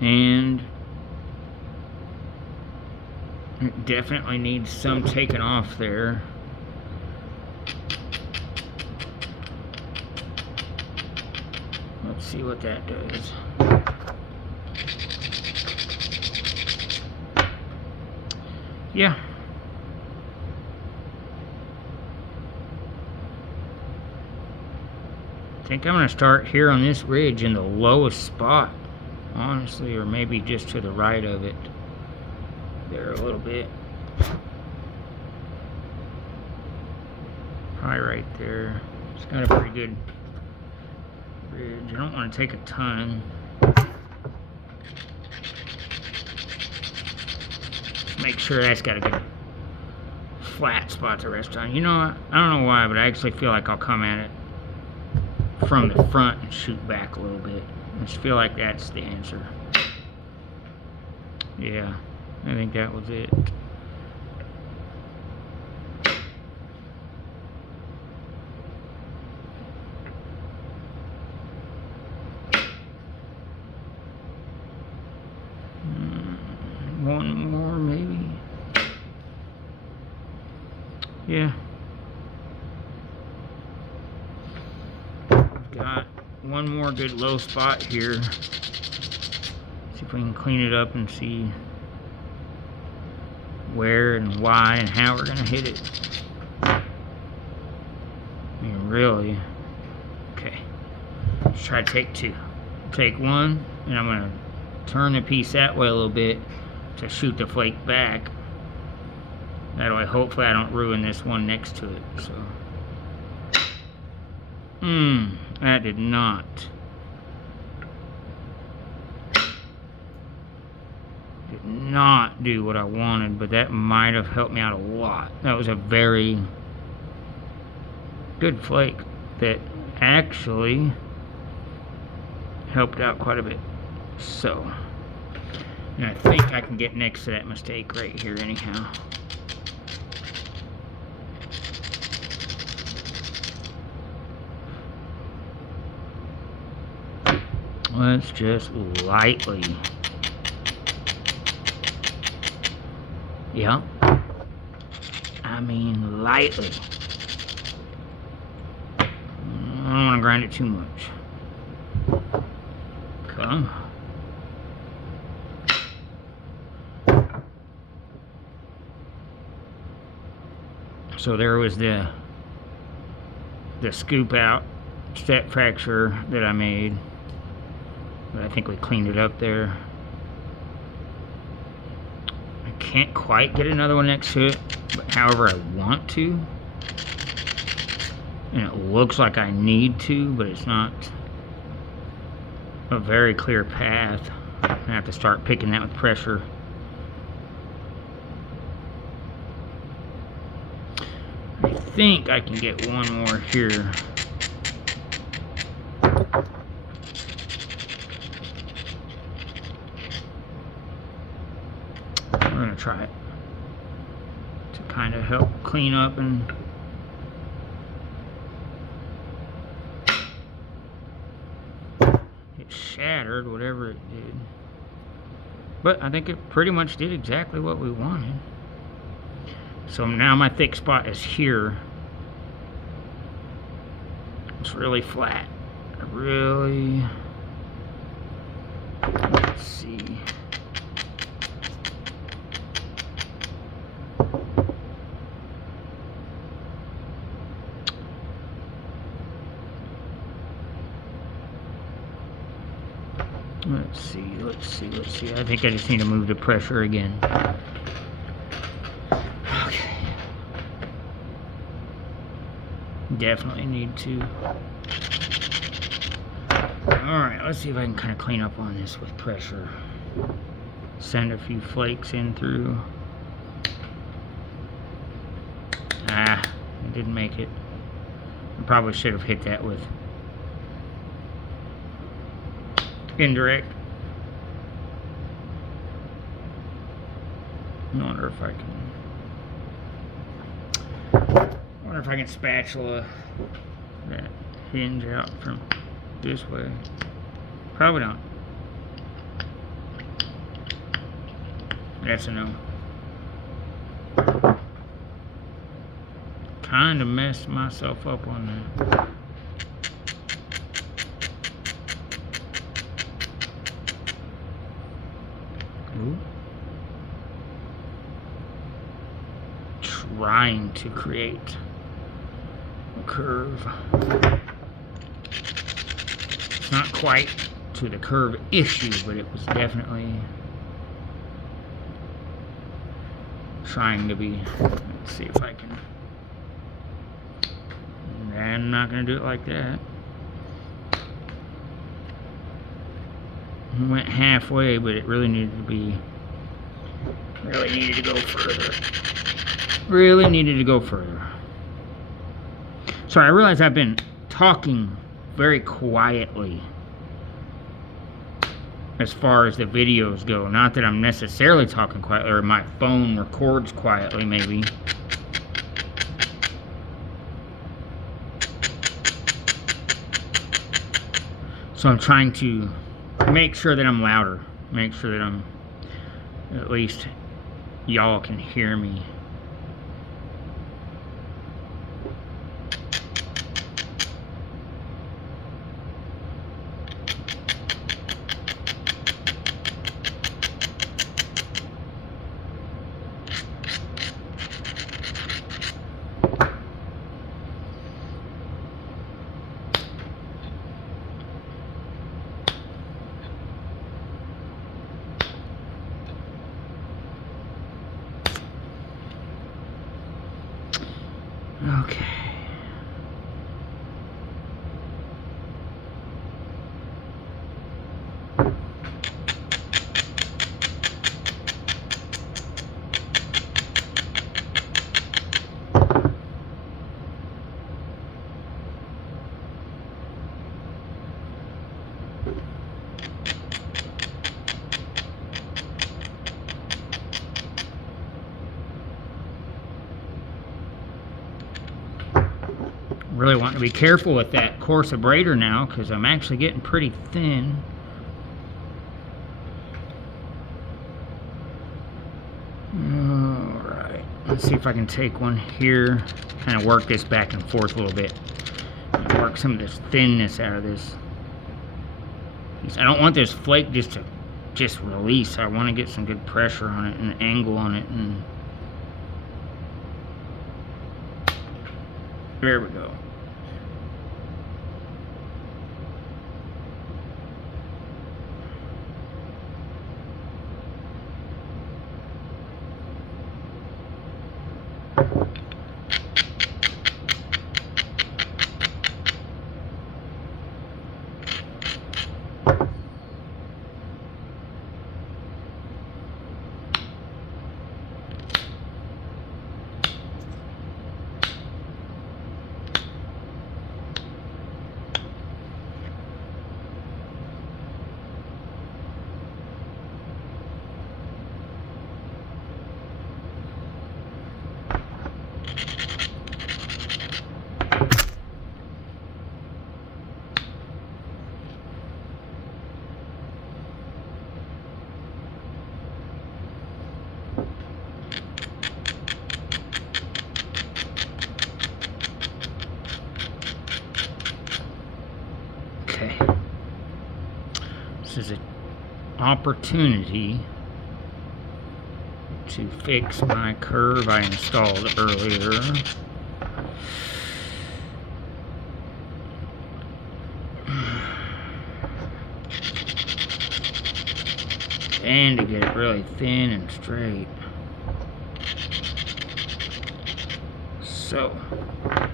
And it definitely needs some taken off there. Let's see what that does. Yeah. I think I'm going to start here on this ridge in the lowest spot, honestly, or maybe just to the right of it. There a little bit. Probably right there. It's got a pretty good ridge. I don't want to take a ton. Just make sure that's got a good flat spot to rest on. You know what? I don't know why, but I actually feel like I'll come at it from the front and shoot back a little bit. I just feel like that's the answer. Yeah. I think that was it. One more, maybe. Yeah. Got one more good low spot here. See if we can clean it up and see where and why and how we're gonna hit it. I mean, really. Okay. Let's try to take two. Take one, and I'm gonna turn the piece that way a little bit to shoot the flake back. That way, hopefully, I don't ruin this one next to it. So, that did not. Did not do what I wanted, but that might have helped me out a lot. That was a very good flake that actually helped out quite a bit. So, and I think I can get next to that mistake right here anyhow. Let's just lightly. Yeah. I mean lightly. I don't want to grind it too much. Come. So there was the scoop out step fracture that I made, but I think we cleaned it up there. I can't quite get another one next to it, but however I want to, and it looks like I need to, but it's not a very clear path. I have to start picking that with pressure. I think I can get one more here. We're gonna try it to kind of help clean up and it shattered whatever it did. But I think it pretty much did exactly what we wanted. So now my thick spot is here. It's really flat. Let's see. Let's see. I think I just need to move the pressure again. Okay. Definitely need to. Alright, let's see if I can kind of clean up on this with pressure. Send a few flakes in through. Ah, it didn't make it. I probably should have hit that with indirect. I wonder if I can spatula that hinge out from this way. Probably not. That's a no. Kind of messed myself up on that. Ooh. Trying to create a curve. It's not quite to the curve issue, but it was definitely trying to be. Let's see if I can. I'm not going to do it like that. I went halfway, but it really needed to be. Really needed to go further. Really needed to go further. Sorry, I realize I've been talking very quietly as far as the videos go. Not that I'm necessarily talking quietly, or my phone records quietly, maybe. So I'm trying to make sure that I'm louder. Make sure that I'm, at least y'all can hear me. Okay. Really want to be careful with that coarse abrader now, because I'm actually getting pretty thin. Alright. let's see if I can take one here, kind of work this back and forth a little bit, and work some of this thinness out of this. I don't want this flake to release. I want to get some good pressure on it and angle on it, and there we go. This is an opportunity to fix my curve I installed earlier. And to get it really thin and straight. So, I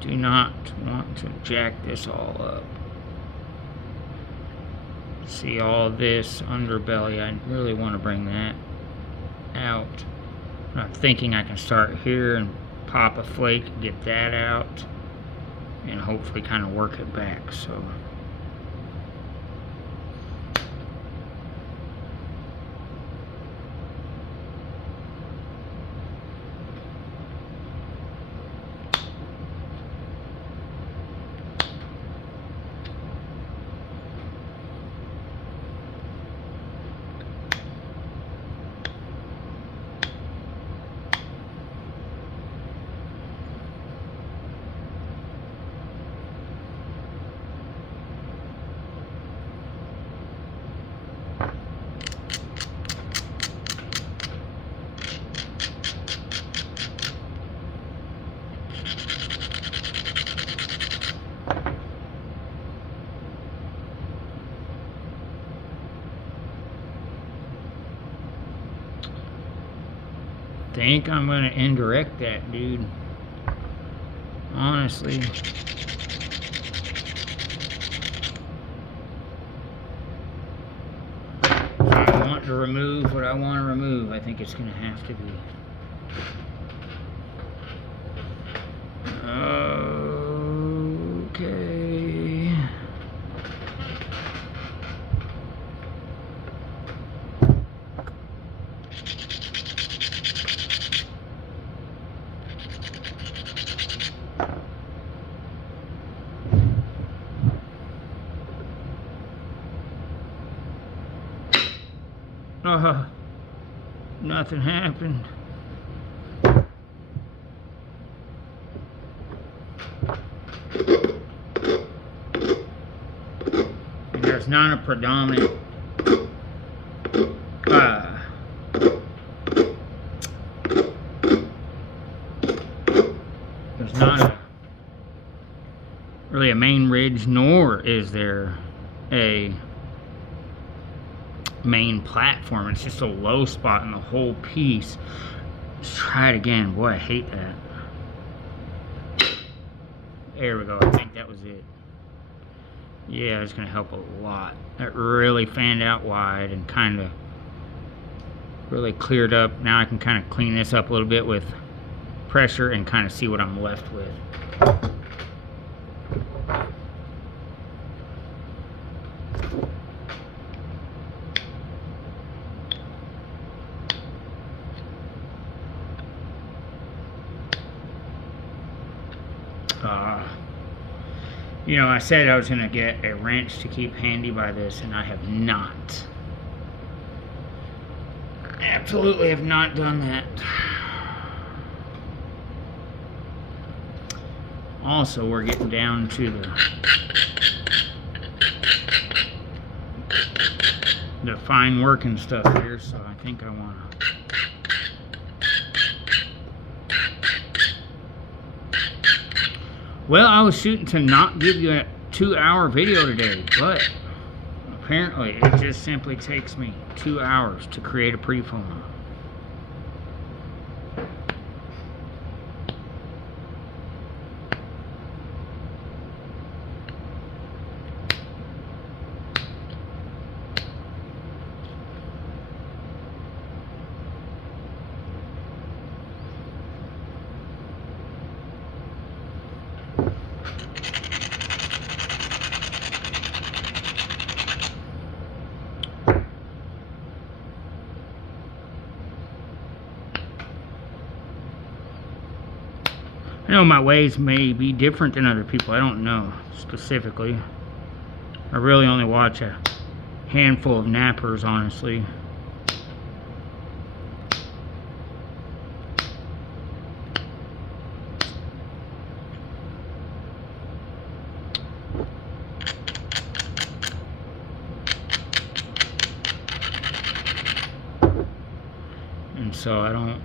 do not want to jack this all up. See all this underbelly, I really want to bring that out. I'm thinking I can start here and pop a flake, get that out, and hopefully kind of work it back. So I think I'm gonna indirect that, dude. Honestly. If I want to remove what I want to remove, I think it's gonna have to be. Okay. Nothing happened. There's not a predominant there's not really a main ridge, nor is there a main platform. It's just a low spot in the whole piece. Let's try it again. Boy, I hate that. There we go. I think that was it. Yeah, it's gonna help a lot. That really fanned out wide and kind of really cleared up. Now I can kind of clean this up a little bit with pressure and kind of see what I'm left with. You know, I said I was going to get a wrench to keep handy by this, and I have not. Absolutely have not done that. also we're getting down to the fine working stuff here, so I think I want to. Well, I was shooting to not give you a 2-hour video today, but apparently it just simply takes me 2 hours to create a preform. I know my ways may be different than other people. I don't know specifically. I really only watch a handful of nappers, honestly. And so I don't know.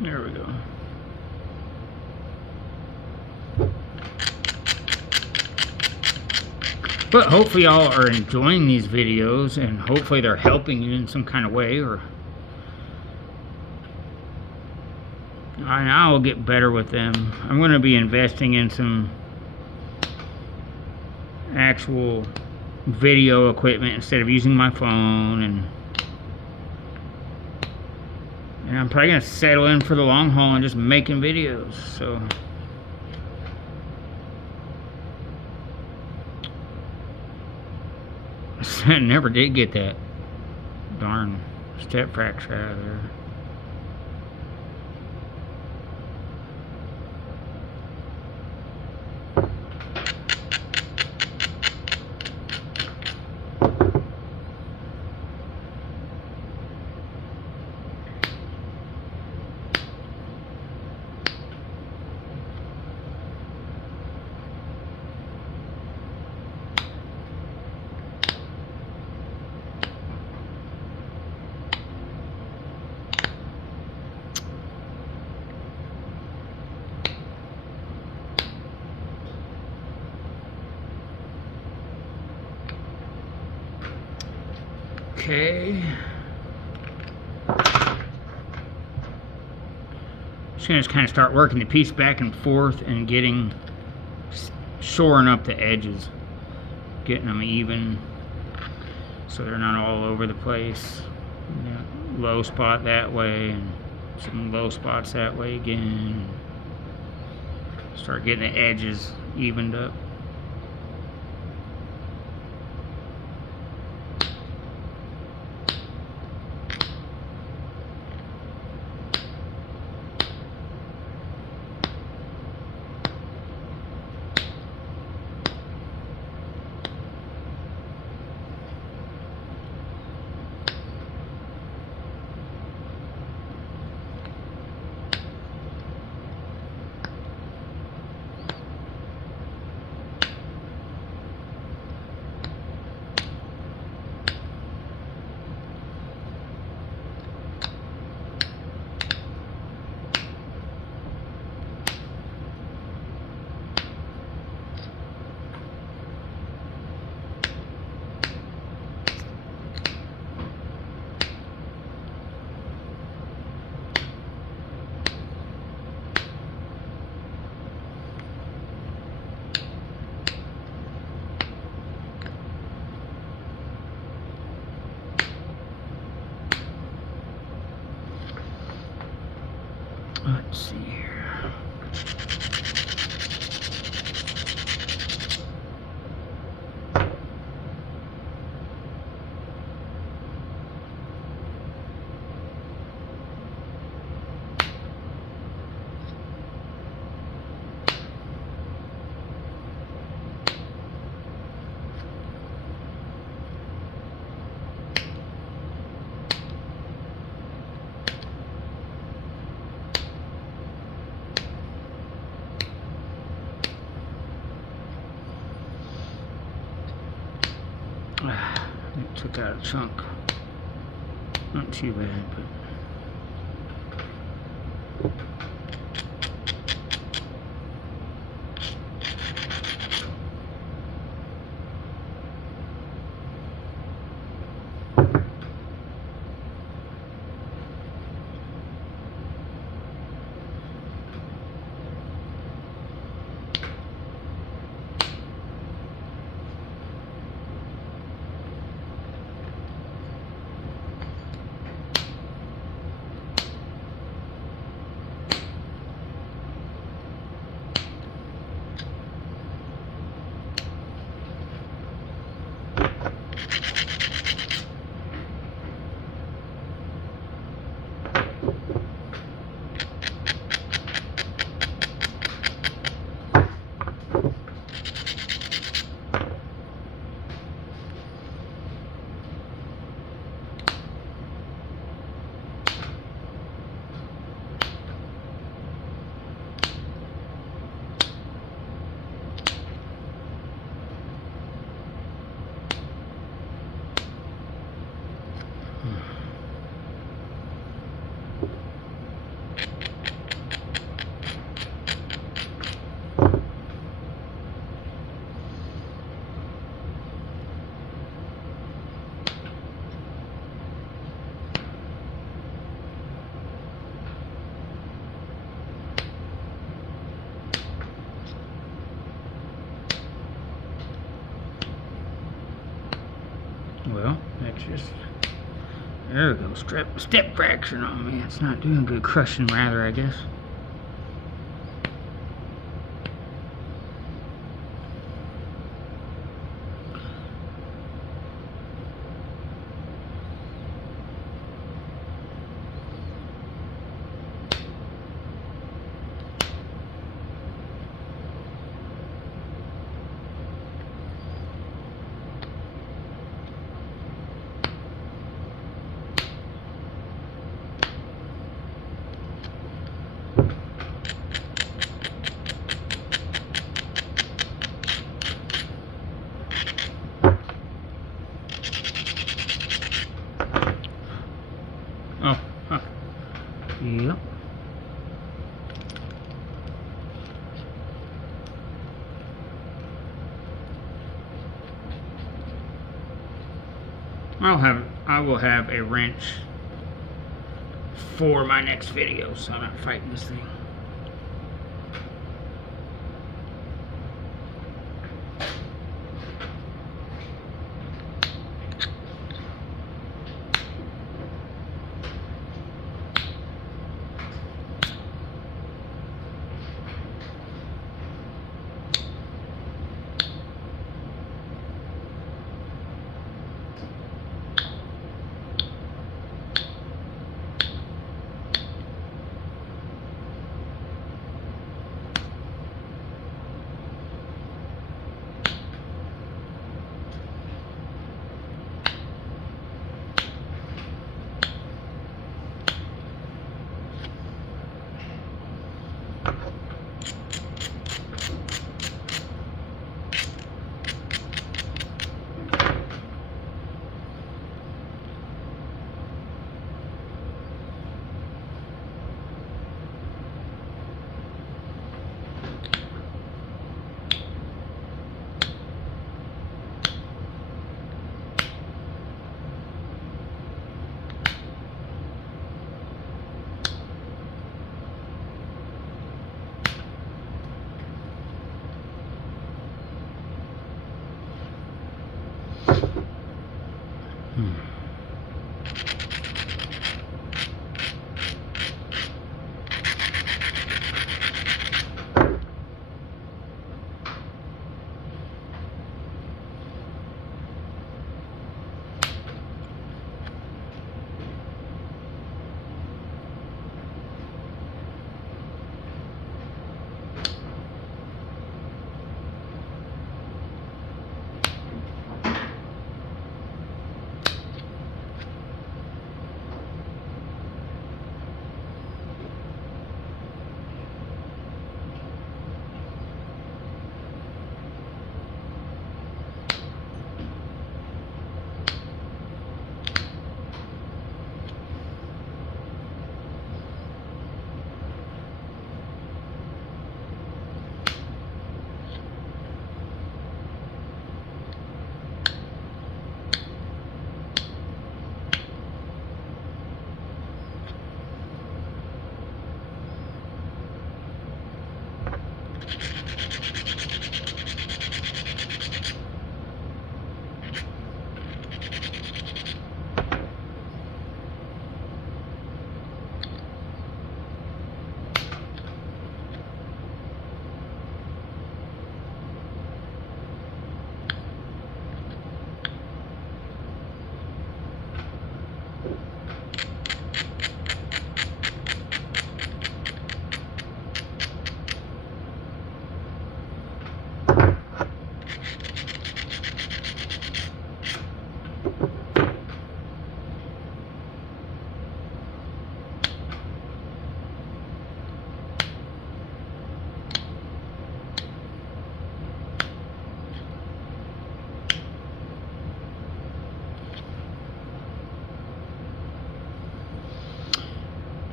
There we go. But hopefully y'all are enjoying these videos, and hopefully they're helping you in some kind of way, or I will get better with them. I'm going to be investing in some actual video equipment instead of using my phone, and I'm probably going to settle in for the long haul and just making videos. So I never did get that darn step fracture out of there. Okay. Just gonna kind of start working the piece back and forth and shoring up the edges, getting them even so they're not all over the place. Low spot that way and some low spots that way again. Start getting the edges evened up. Let's see here. It took out a chunk. Not too bad, but. Well, that's just, there we go, step fraction on me. It's not doing good crushing, rather, I guess. Oh, huh. Yep. I will have a wrench for my next video, so I'm not fighting this thing.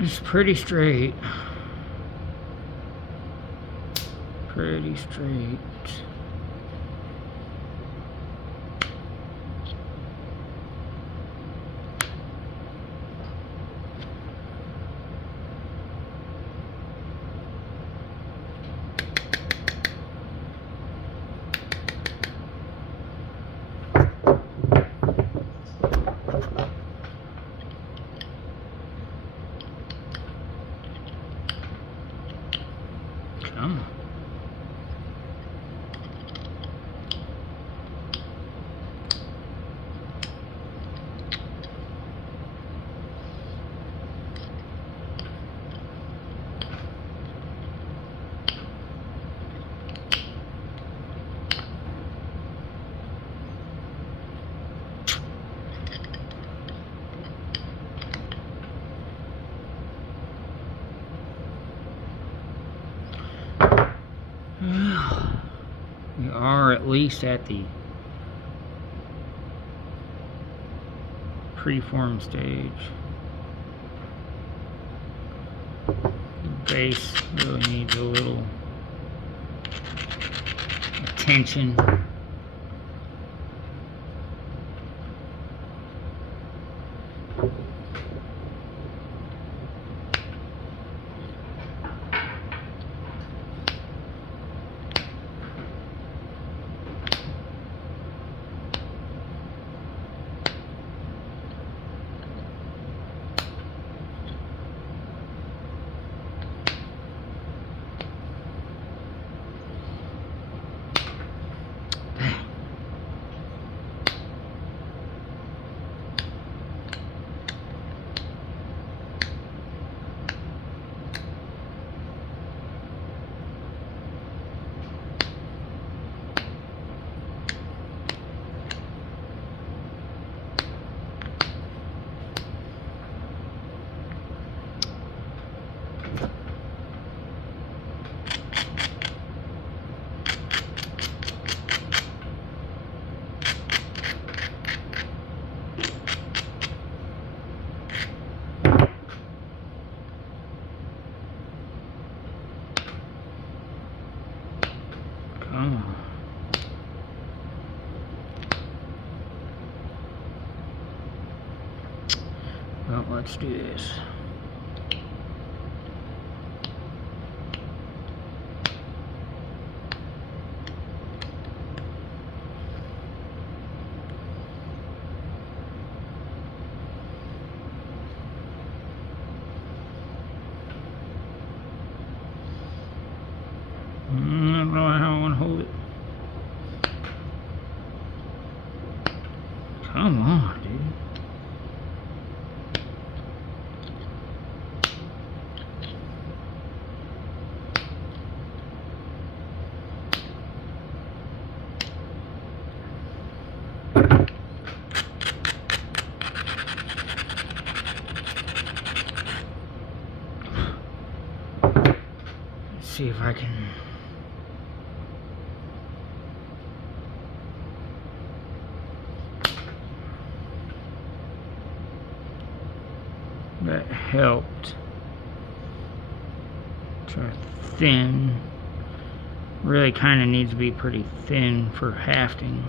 It's pretty straight. Pretty straight. Come on. We are at least at the preform stage. The base really needs a little attention. Come on. Well, let's do this. I don't know how I want to hold it. Come on, dude. Let's see if I can. That helped. Try thin. Really kind of needs to be pretty thin for hafting.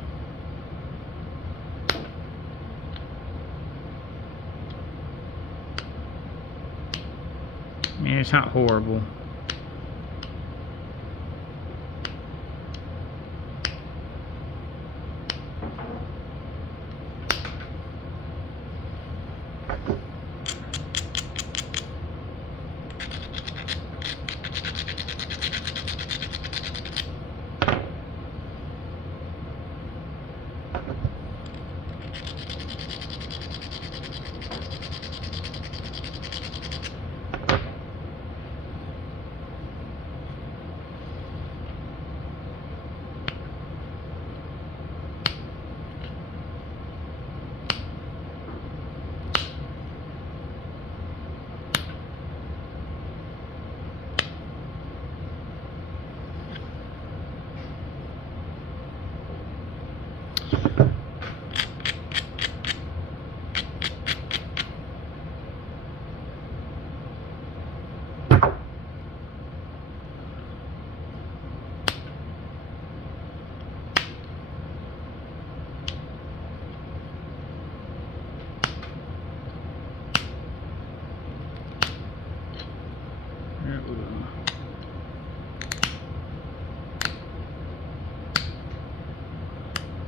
I mean, it's not horrible.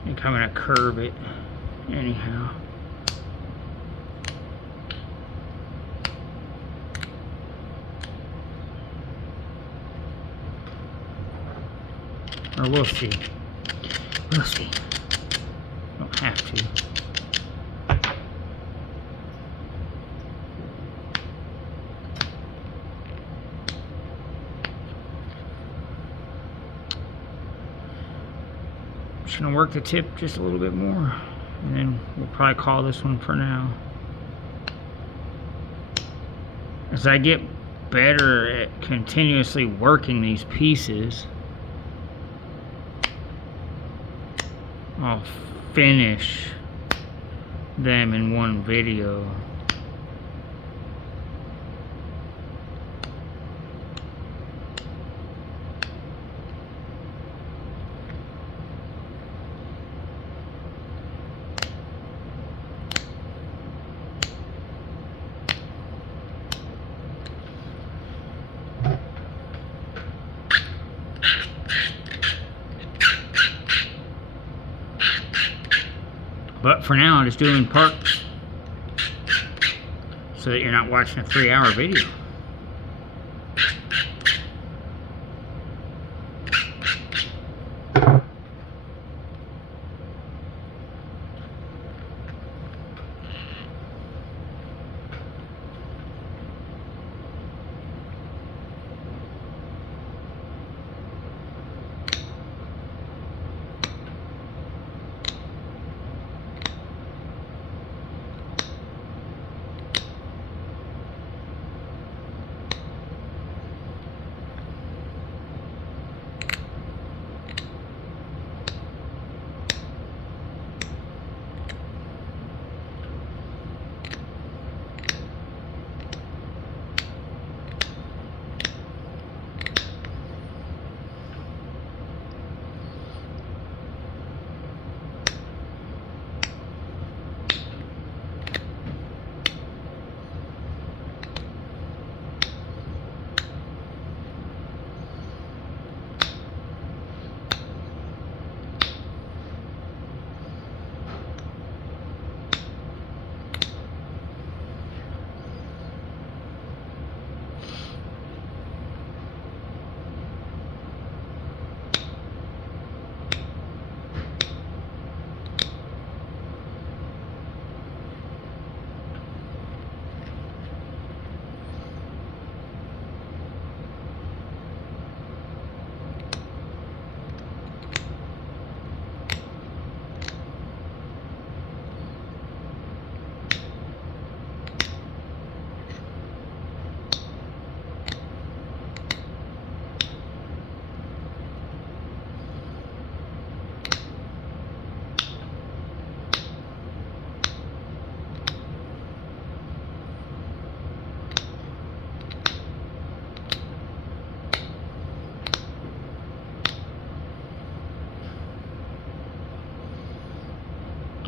think I'm gonna curve it anyhow. Or we'll see. We'll see. Don't have to. Just gonna work the tip just a little bit more, and then we'll probably call this one for now. As I get better at continuously working these pieces, I'll finish them in one video. But for now, just do them in parts so that you're not watching a 3-hour video.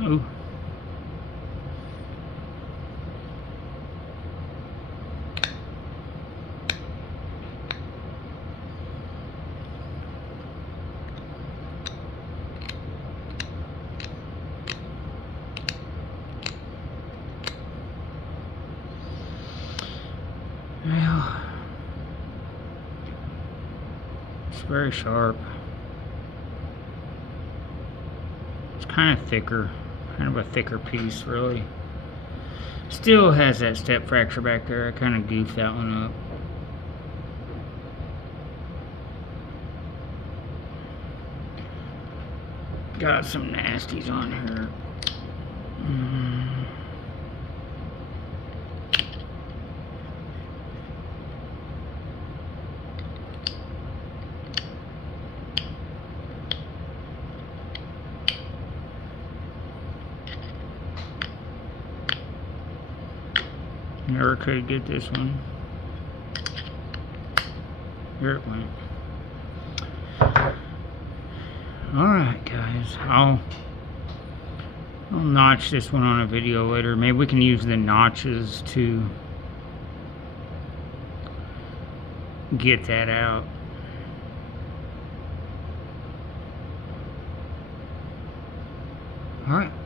Ooh. Well, it's very sharp. It's kind of thicker. Kind of a thicker piece, really. Still has that step fracture back there. I kind of goofed that one up. Got some nasties on here. Never could get this one. Here it went. Alright guys, I'll notch this one on a video later. Maybe we can use the notches to get that out. Alright.